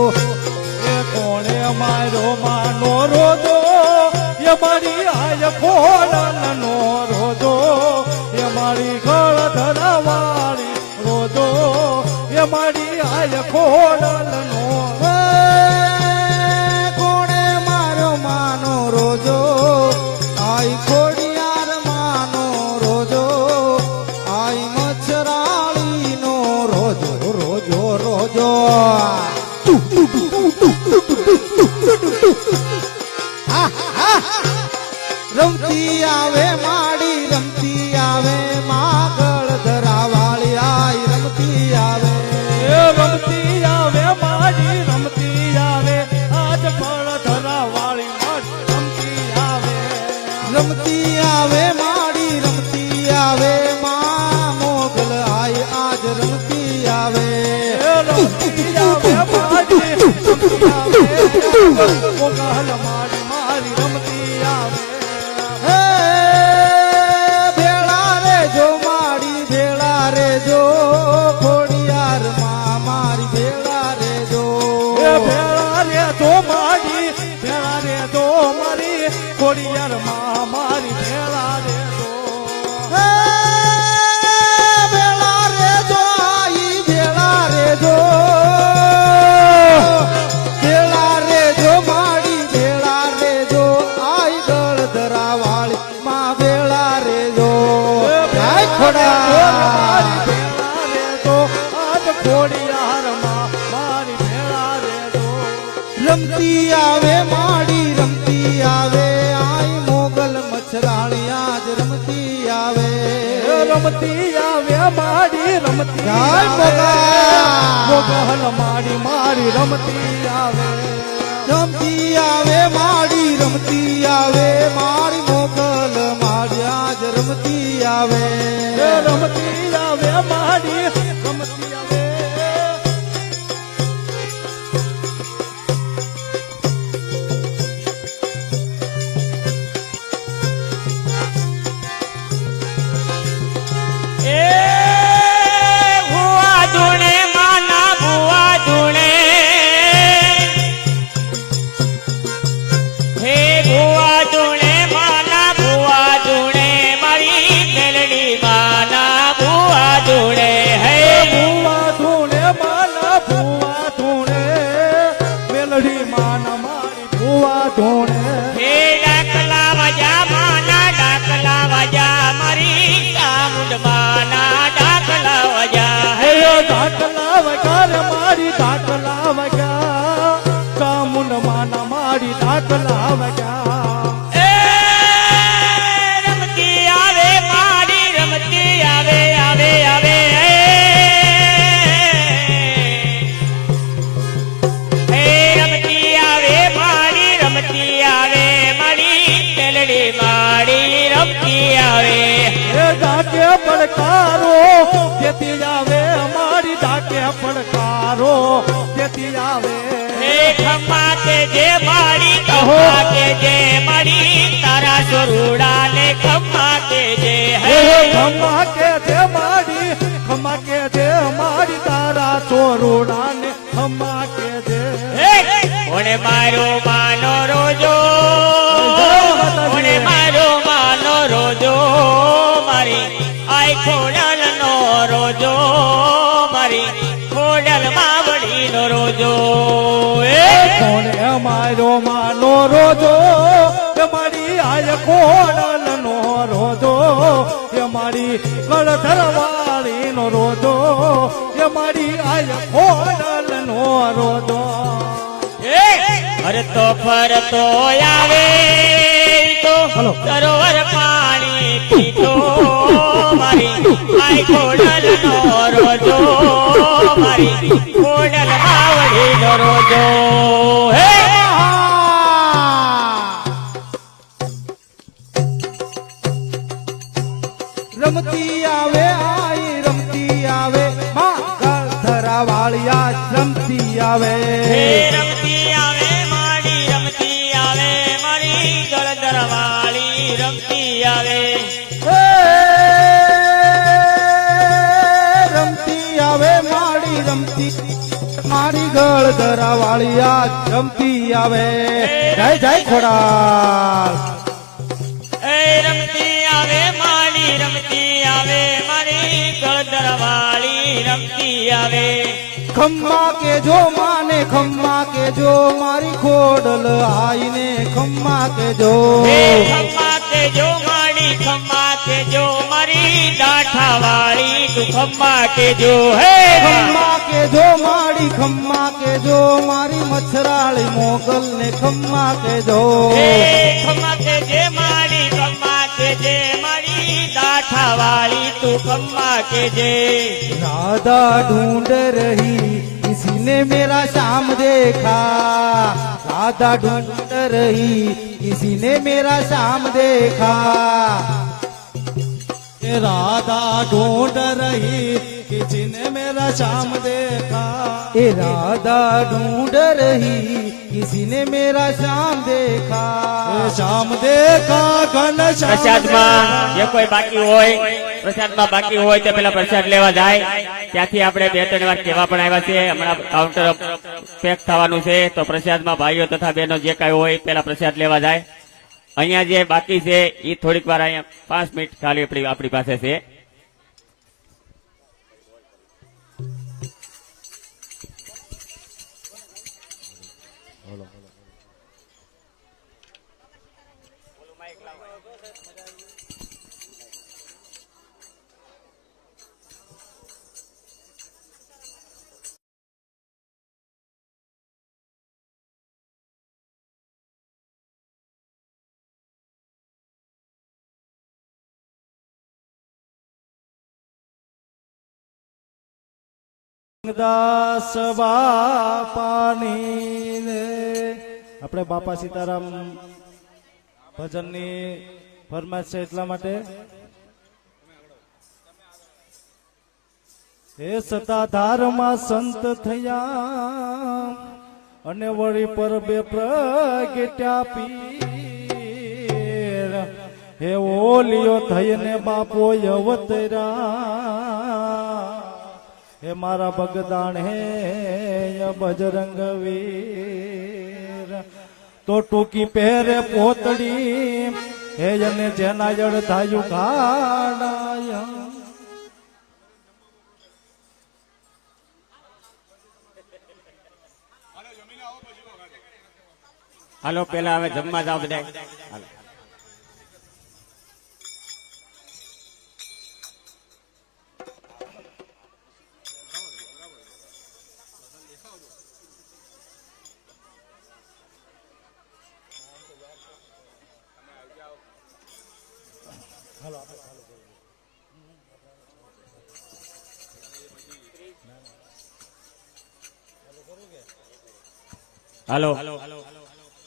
એ કોણે માર્યો માનો રોજો એ મારી આય ખોડલનો રોજો એ મારી ગળ ધરાવાળી રોજો એ મારી આય ખોડલનો હે, કોણે માર્યો માનો રોજો આઈ ખોડિયાર માનો રોજો આઈ મચ્છરાળીનો રોજો રોજો રોજો રમતી આવે માડી રમતી આવે માગળ ધરાવાળી આઈ રમતી આવે એ રમતી આવે મારી રમતી આવે આજ ફળ ધરાવાળી મારી રમતી આવે રમતી આવે માડી રમતી આવે માં મોગલ આઈ આજ રમતી આવે એ રમતી આવે મારી રમતી આવે મોગલ મારી મારી રમતી આવે હે ભેળા રે જો માડી ભેળા રે જો ખોડિયાર માં મારી ભેળા રે જો એ ભેળા રે તો મારી ભેળા રે તો મારી ખોડિયાર માં મારી ભેળા રે તો હે ભેળા રે જો આઈ ભેળા રે જો ભેળા રે જો માડી ભેળા રે જો આઈ ગળ ધરાવાળી માં ભેળા રે જો જય ખોડા મારી ભેળા રે તો આજ ખોડિયાર માં મારી ભેળા રે તો રમતી આવે માડી રમતી આવે આઈ મોગલ મચ્છરાળી આજ રમતી આવે રમતી આવે મારી રમતી જય આવે મોગલ. મોગલ મારી મારી રમતી આવે રમતી આવે માડી રમતી આવે મારી મોગલ મારી આજ રમતી આવે એ રમતી આવે મારી રમતી આવે એ ભુવા ધૂણે માના ભુવા ધૂણે હે ભુવા ધૂણે માના ભુવા ધૂણે મારી મેલડી માના ભુવા ધૂણે હે ભૂવા ધૂણે માના ભૂવા ધૂણે મેલડી માના મારી ભૂવા ધૂણે હે ડાકલા વજા માના ડાકલા વજા મારી ચામુંડ માના ડાકલા વજા હે હે ધાકલા વગાર મારી ધાકલા વગા ચામુંડ માના મારી ધાકલા વગા એ રમતી આવે મારી રમતી આવે આવે આવે હે રમતી આવે મારી રમતી આવે મારી મેલડી મારી રમતી આવે એ ધાકે પડકારો જેથી આવે મારી ધાકે પડકારો જેથી આવે હે ખમ્મા કે જે મારી ખમ્મા કે જે મારી તારા સોરુડા ને ખમ્મા ખમા કે દે માડી ખમા કે દે માડી તારા ચોરોડાને ખમા કે દે કોણે મારો માનો રોજો કોણે મારો માનો રોજો મારી આઈ ખોડલ નો રોજો મારી ખોડલ માવડી નો રોજો કોણે મારો માનો રોજો એ મારી આય ખોડલ નો રોજો એ મારી કળધર વાળી નો રોજો એ મારી આય ખોડલ નો રોજો ફરતો ફરતો આવે તો સરોવર પાણી પીતો મારી આઈ ખોડલ નો રોજો મારી ખોડલ માવડી નો રોજો હે રમતી આવે આઈ રમતી આવે માં ધરા વાળિયા રમતી આવે હે રમતી આવે માડી રમતી આવે મારી ગળદર વાળી રમતી આવે હે, રમતી આવે માડી રમતી મારી ગળ ધરા વાળિયા રમતી આવે જય જય ખોડાલ એ રમતી આવે માડી રમતી આવે મારી ગળદર વાળી રમતી આવે ખમ્મા કે જો માને ખમ્મા કે જો મારી ખોડલ આઈને ખમ્મા કે જો હે ખમ્મા કે જો માડી ખમ્મા કે જો મારી દાઠા વાળી તું ખમ્મા કે જો હે ખમ્મા કે જો માડી ખમ્મા કે જો મારી મચ્છરાળી મોગલ ને ખમ્મા કે જો હે ખમ્મા કે જે માડી ખમ્મા કે જે મારી દાઠા વાળી તું ખમ્મા કે જે राधा ढूंढ रही किसी ने मेरा शाम देखा राधा ढूंढ रही किसी ने मेरा शाम देखा ये राधा ढूंढ रही किसी ने मेरा शाम देखा ए राधा ढूंढ रही किसी ने मेरा शाम देखा ये शाम देखा घन श्याम પ્રસાદમાં જે કોઈ બાકી હોય પ્રસાદમાં બાકી હોય તે પેલા પ્રસાદ લેવા જાય ત્યાંથી આપણે બે ત્રણ વાર કહેવા પણ આવ્યા છે હમણાં કાઉન્ટર પેક થવાનું છે તો પ્રસાદમાં ભાઈઓ તથા બહેનો જે કાંઈ હોય પેલા પ્રસાદ લેવા જાય અહીંયા જે બાકી છે એ થોડીક વાર અહીંયા 5 મિનિટ ખાલી આપણી પાસે છે દાસ બાપાની ને આપણે બાપા સીતારામ ભજનની ફરમાઈશ છે એટલા માટે હે સતાધારમાં સંત થયા અને વળી પર બે પ્રગટ્યા પીર હે ઓલિયો થઈને બાપો અવતરા હે મારા ભગદાણ હે બજરંગ વીર તો ટૂંકી પહેરે પોતડી હે અને જેના જળ થાયું ગાડાય હાલો પેલા હવે જમવા જાવ બધા હાલો હાલો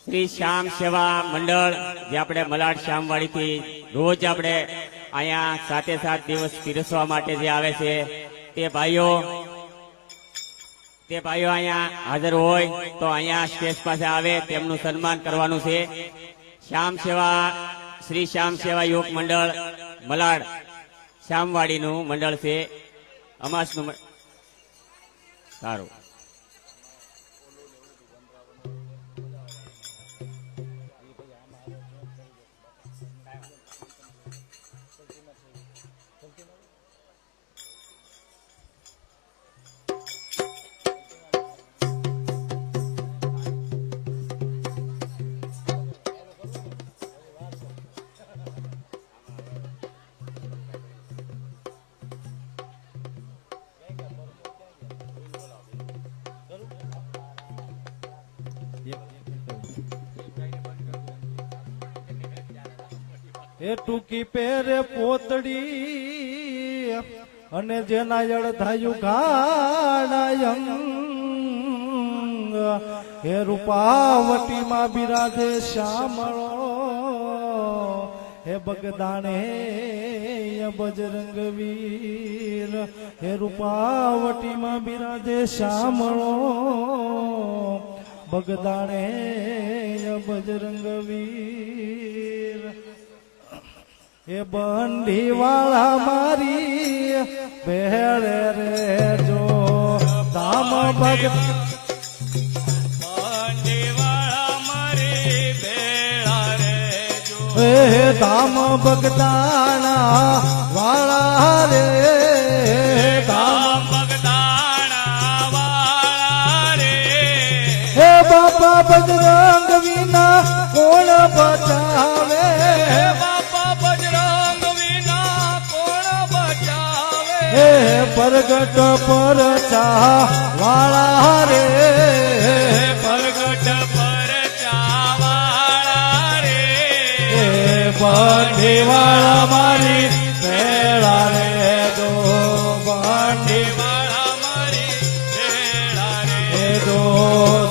શ્રી શ્યામ સેવા મંડળ જે આપણે મલાડ શ્યામવાડી થી રોજ આપણે અહીંયા 7 દિવસ પીરસવા માટે જે આવે છે તે ભાઈઓ અહીંયા હાજર હોય તો અહીંયા સ્ટેજ પાસે આવે તેમનું સન્માન કરવાનું છે શ્યામ સેવા શ્રી શ્યામ સેવા યુવક મંડળ મલાડ શ્યામવાડીનું મંડળ છે, અમાસનું સારું. એ ટૂંકી પહેરે પોતડી અને જેના અડધાયું ગાડાયંગ હે રૂપાવટીમાં બિરાજે શ્યામળો હે બગદાણે બજરંગ વીર હે રૂપાવટીમાં બિરાજે શ્યામળો બગદાણે બજરંગ વીર એ બંડી વાળા મારી ભેળે રે જો ધામ ભગ પાંડેવાળા મારે ભેળા રે જો એ ધામ બગદાણા વાળા રે ધામ બગદાણા વાળા રે હે બાપા બજરંગ વિના કોણ બચાવે બાપા બજરંગ વિના કોણ બચાવે હે પરગટ પર ચા વાળા રે પરગટ પર ચાવાળા રે હે બંડીવાળા મારી ભેળા રે દો વાળા મારી ભેળા રે હે દો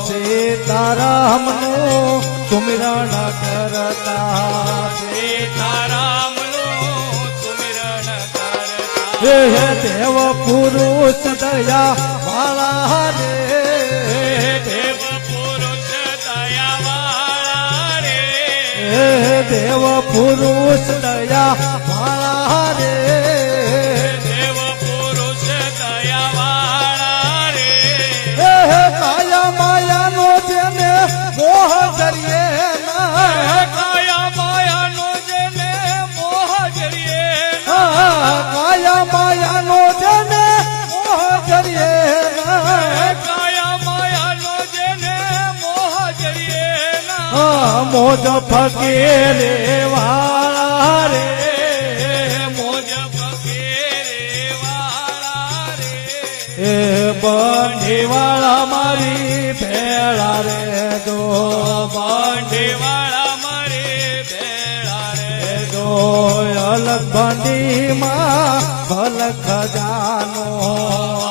સીતારામનું સુમિરણ કરતા સીતારામનું સુમિરણ કરતા હે હે દેવ પુરુષ દયા વાળા રે દેવ પુરુષ દયાવાળા રે હે દેવ પુરુષ દયા વાળા રે દેવ પુરુષ દયાવાળા રે હે હે કાયા માયાનો જેને મોહ કરીએ ના કાયા માયાનો જેને મોહ જરીએ કાયા માયાનો જેને મોહ કરીએ ના કાયા માયાનો જેને મોહ જરીએ ના મોજ ફકીરે વાળા રે મોજ ફકીરે વાળા રે એ બંડીવાળા મારી ભેળા રે દો પાંડેવાળા મારે ભેળા રે દો અલગ બંડીમાં ભલ ખજાનો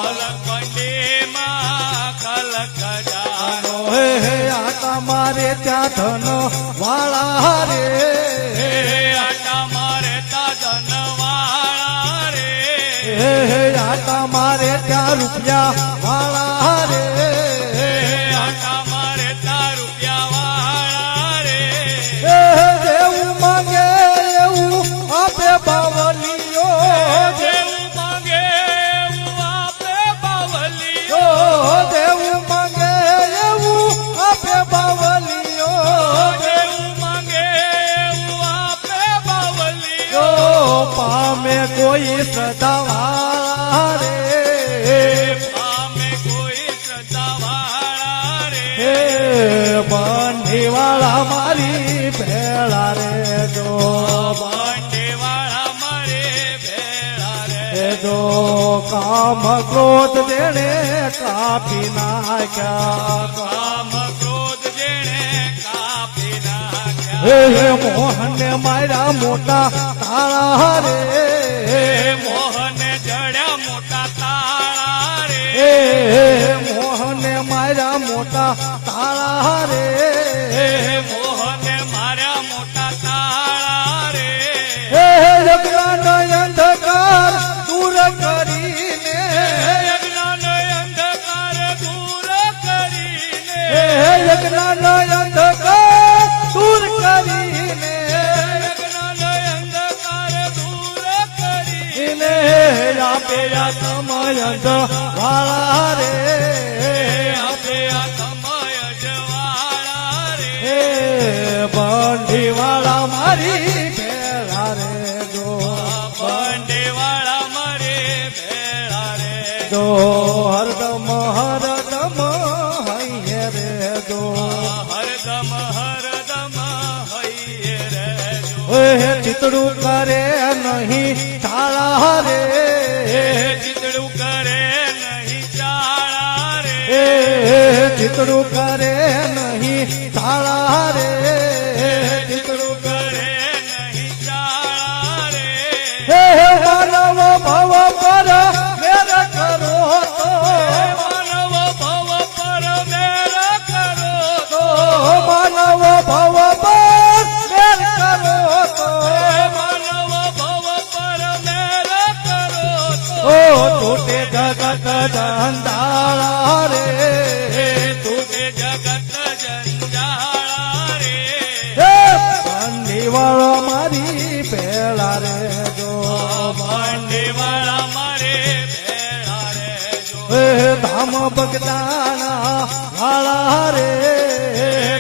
અલગ પંડેમાં ખલક જાનો હે હે આ તમારે ત્યાં ધન વાળા રે આટા મારે તાજન વાળા રે હે હે આ તમારે ત્યાં રૂપિયા વાળા રે આટા મારે તા રૂપિયા વાળા રે હે દેવું માંગે એવું આપે બાવલીઓ જેવું માંગે એવું આપે બાવલીઓ દેવું માંગે એવું આપે બાવલીઓ જેવું માંગે એવું આપે બાવલીઓ પામે કોઈ સદાવાળા રે પામે કોઈ શ્રદ્ધાવાળા રે હે બંડીવાળા મારી ભેળા રે જો પાંડેવાળા મારે ભેળા રે હે જો કામ ક્રોધ દેણે કાપી નાખ્યા કામ ક્રોધ જેણે કાપી નાખ્યા હે હે મોહનને માર્યા મોટા તાળા રે મોહને જડ્યા મોટા તાળા રે હે મોહનને માર્યા મોટા તાળા રે મોહને માર્યા મોટા તાળા રે હે યજ્ઞનો અંધકાર દૂર કરીને યજ્ઞનો અંધકાર દૂર કરીને હે યજ્ઞનો અંધકાર દૂર કરીને યજ્ઞનો અંધકાર દૂર કરીને આપે આ સમય વાળા રે આપે આ સમય જવાળા રે હે બંડીવાળા મારી ભેળા રે જો બંડીવાળા મારે ભેળા રે જો હરદમ હરદમ હૈયે રે જો હરદમ હરદમ હૈયે રે જો ઓય ચિતડું કરે નહીં ચાળા રે ચિતડું કરે નહીં ચાળા રે એ ચિતડું કરે નહીં ચાળા રે ચિતડું કરે નહીં ચાળા રે હે માનવ ભવ પર મેર કરો તો માનવ ભવ પર મેર કરો તો માનવ ભવ પર મેર કરો તો માનવ ભવ પર મેર કરો ઓ તૂટે જગત જંજાળા રે તુજે જગત જંજાળા રે હે બંડીવાળો મારી ભેળા રે જો બંડીવાળા મારે ભેળા રે જો હે ધામ બગદાણા વાળા રે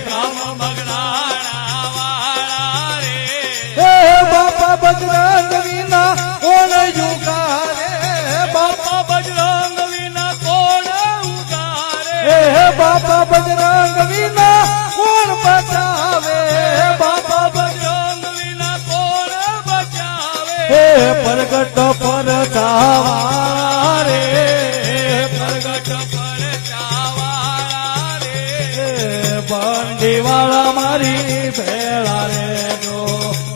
ગામ બગડાણા વાળા રે હે બાપા બજરંગ વિના કોણ યુગારે બાપા બાપા બજરંગ વિના કોણ ઉગારે હે બાપા બજરંગ વિના કોણ બચાવે બાપા બજરંગ વિના કોણ બચાવે હે પ્રગટ પર ચાવા રે પ્રગટ પર ચાવાળા રે બંડીવાળા મારી ભેળા રે જો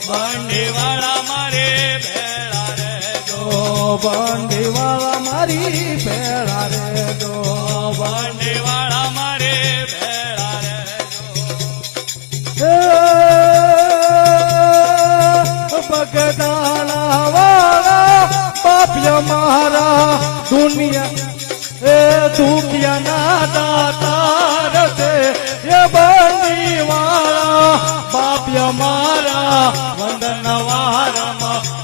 બંડીવાળા મારે ભેળા રે જો બંડીવાળા મારી ભેળા રે જો બંડીવાળા મારે ભેળા રે બગદાણા વાળા બાપ્ય મારા દુનિયા એ દુખિયાના દાતાર છે એ બંડીવાળા બાપ્ય મારા વંદન વારમ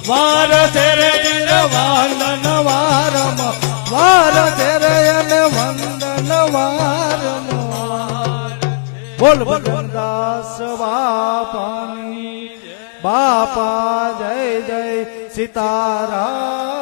વાર છે રે દિલ વંદન વારમ વાર છે રે અને વંદન વારમ બોલ ભગવનદાસ બાપાની બાપા જય જય સીતારામ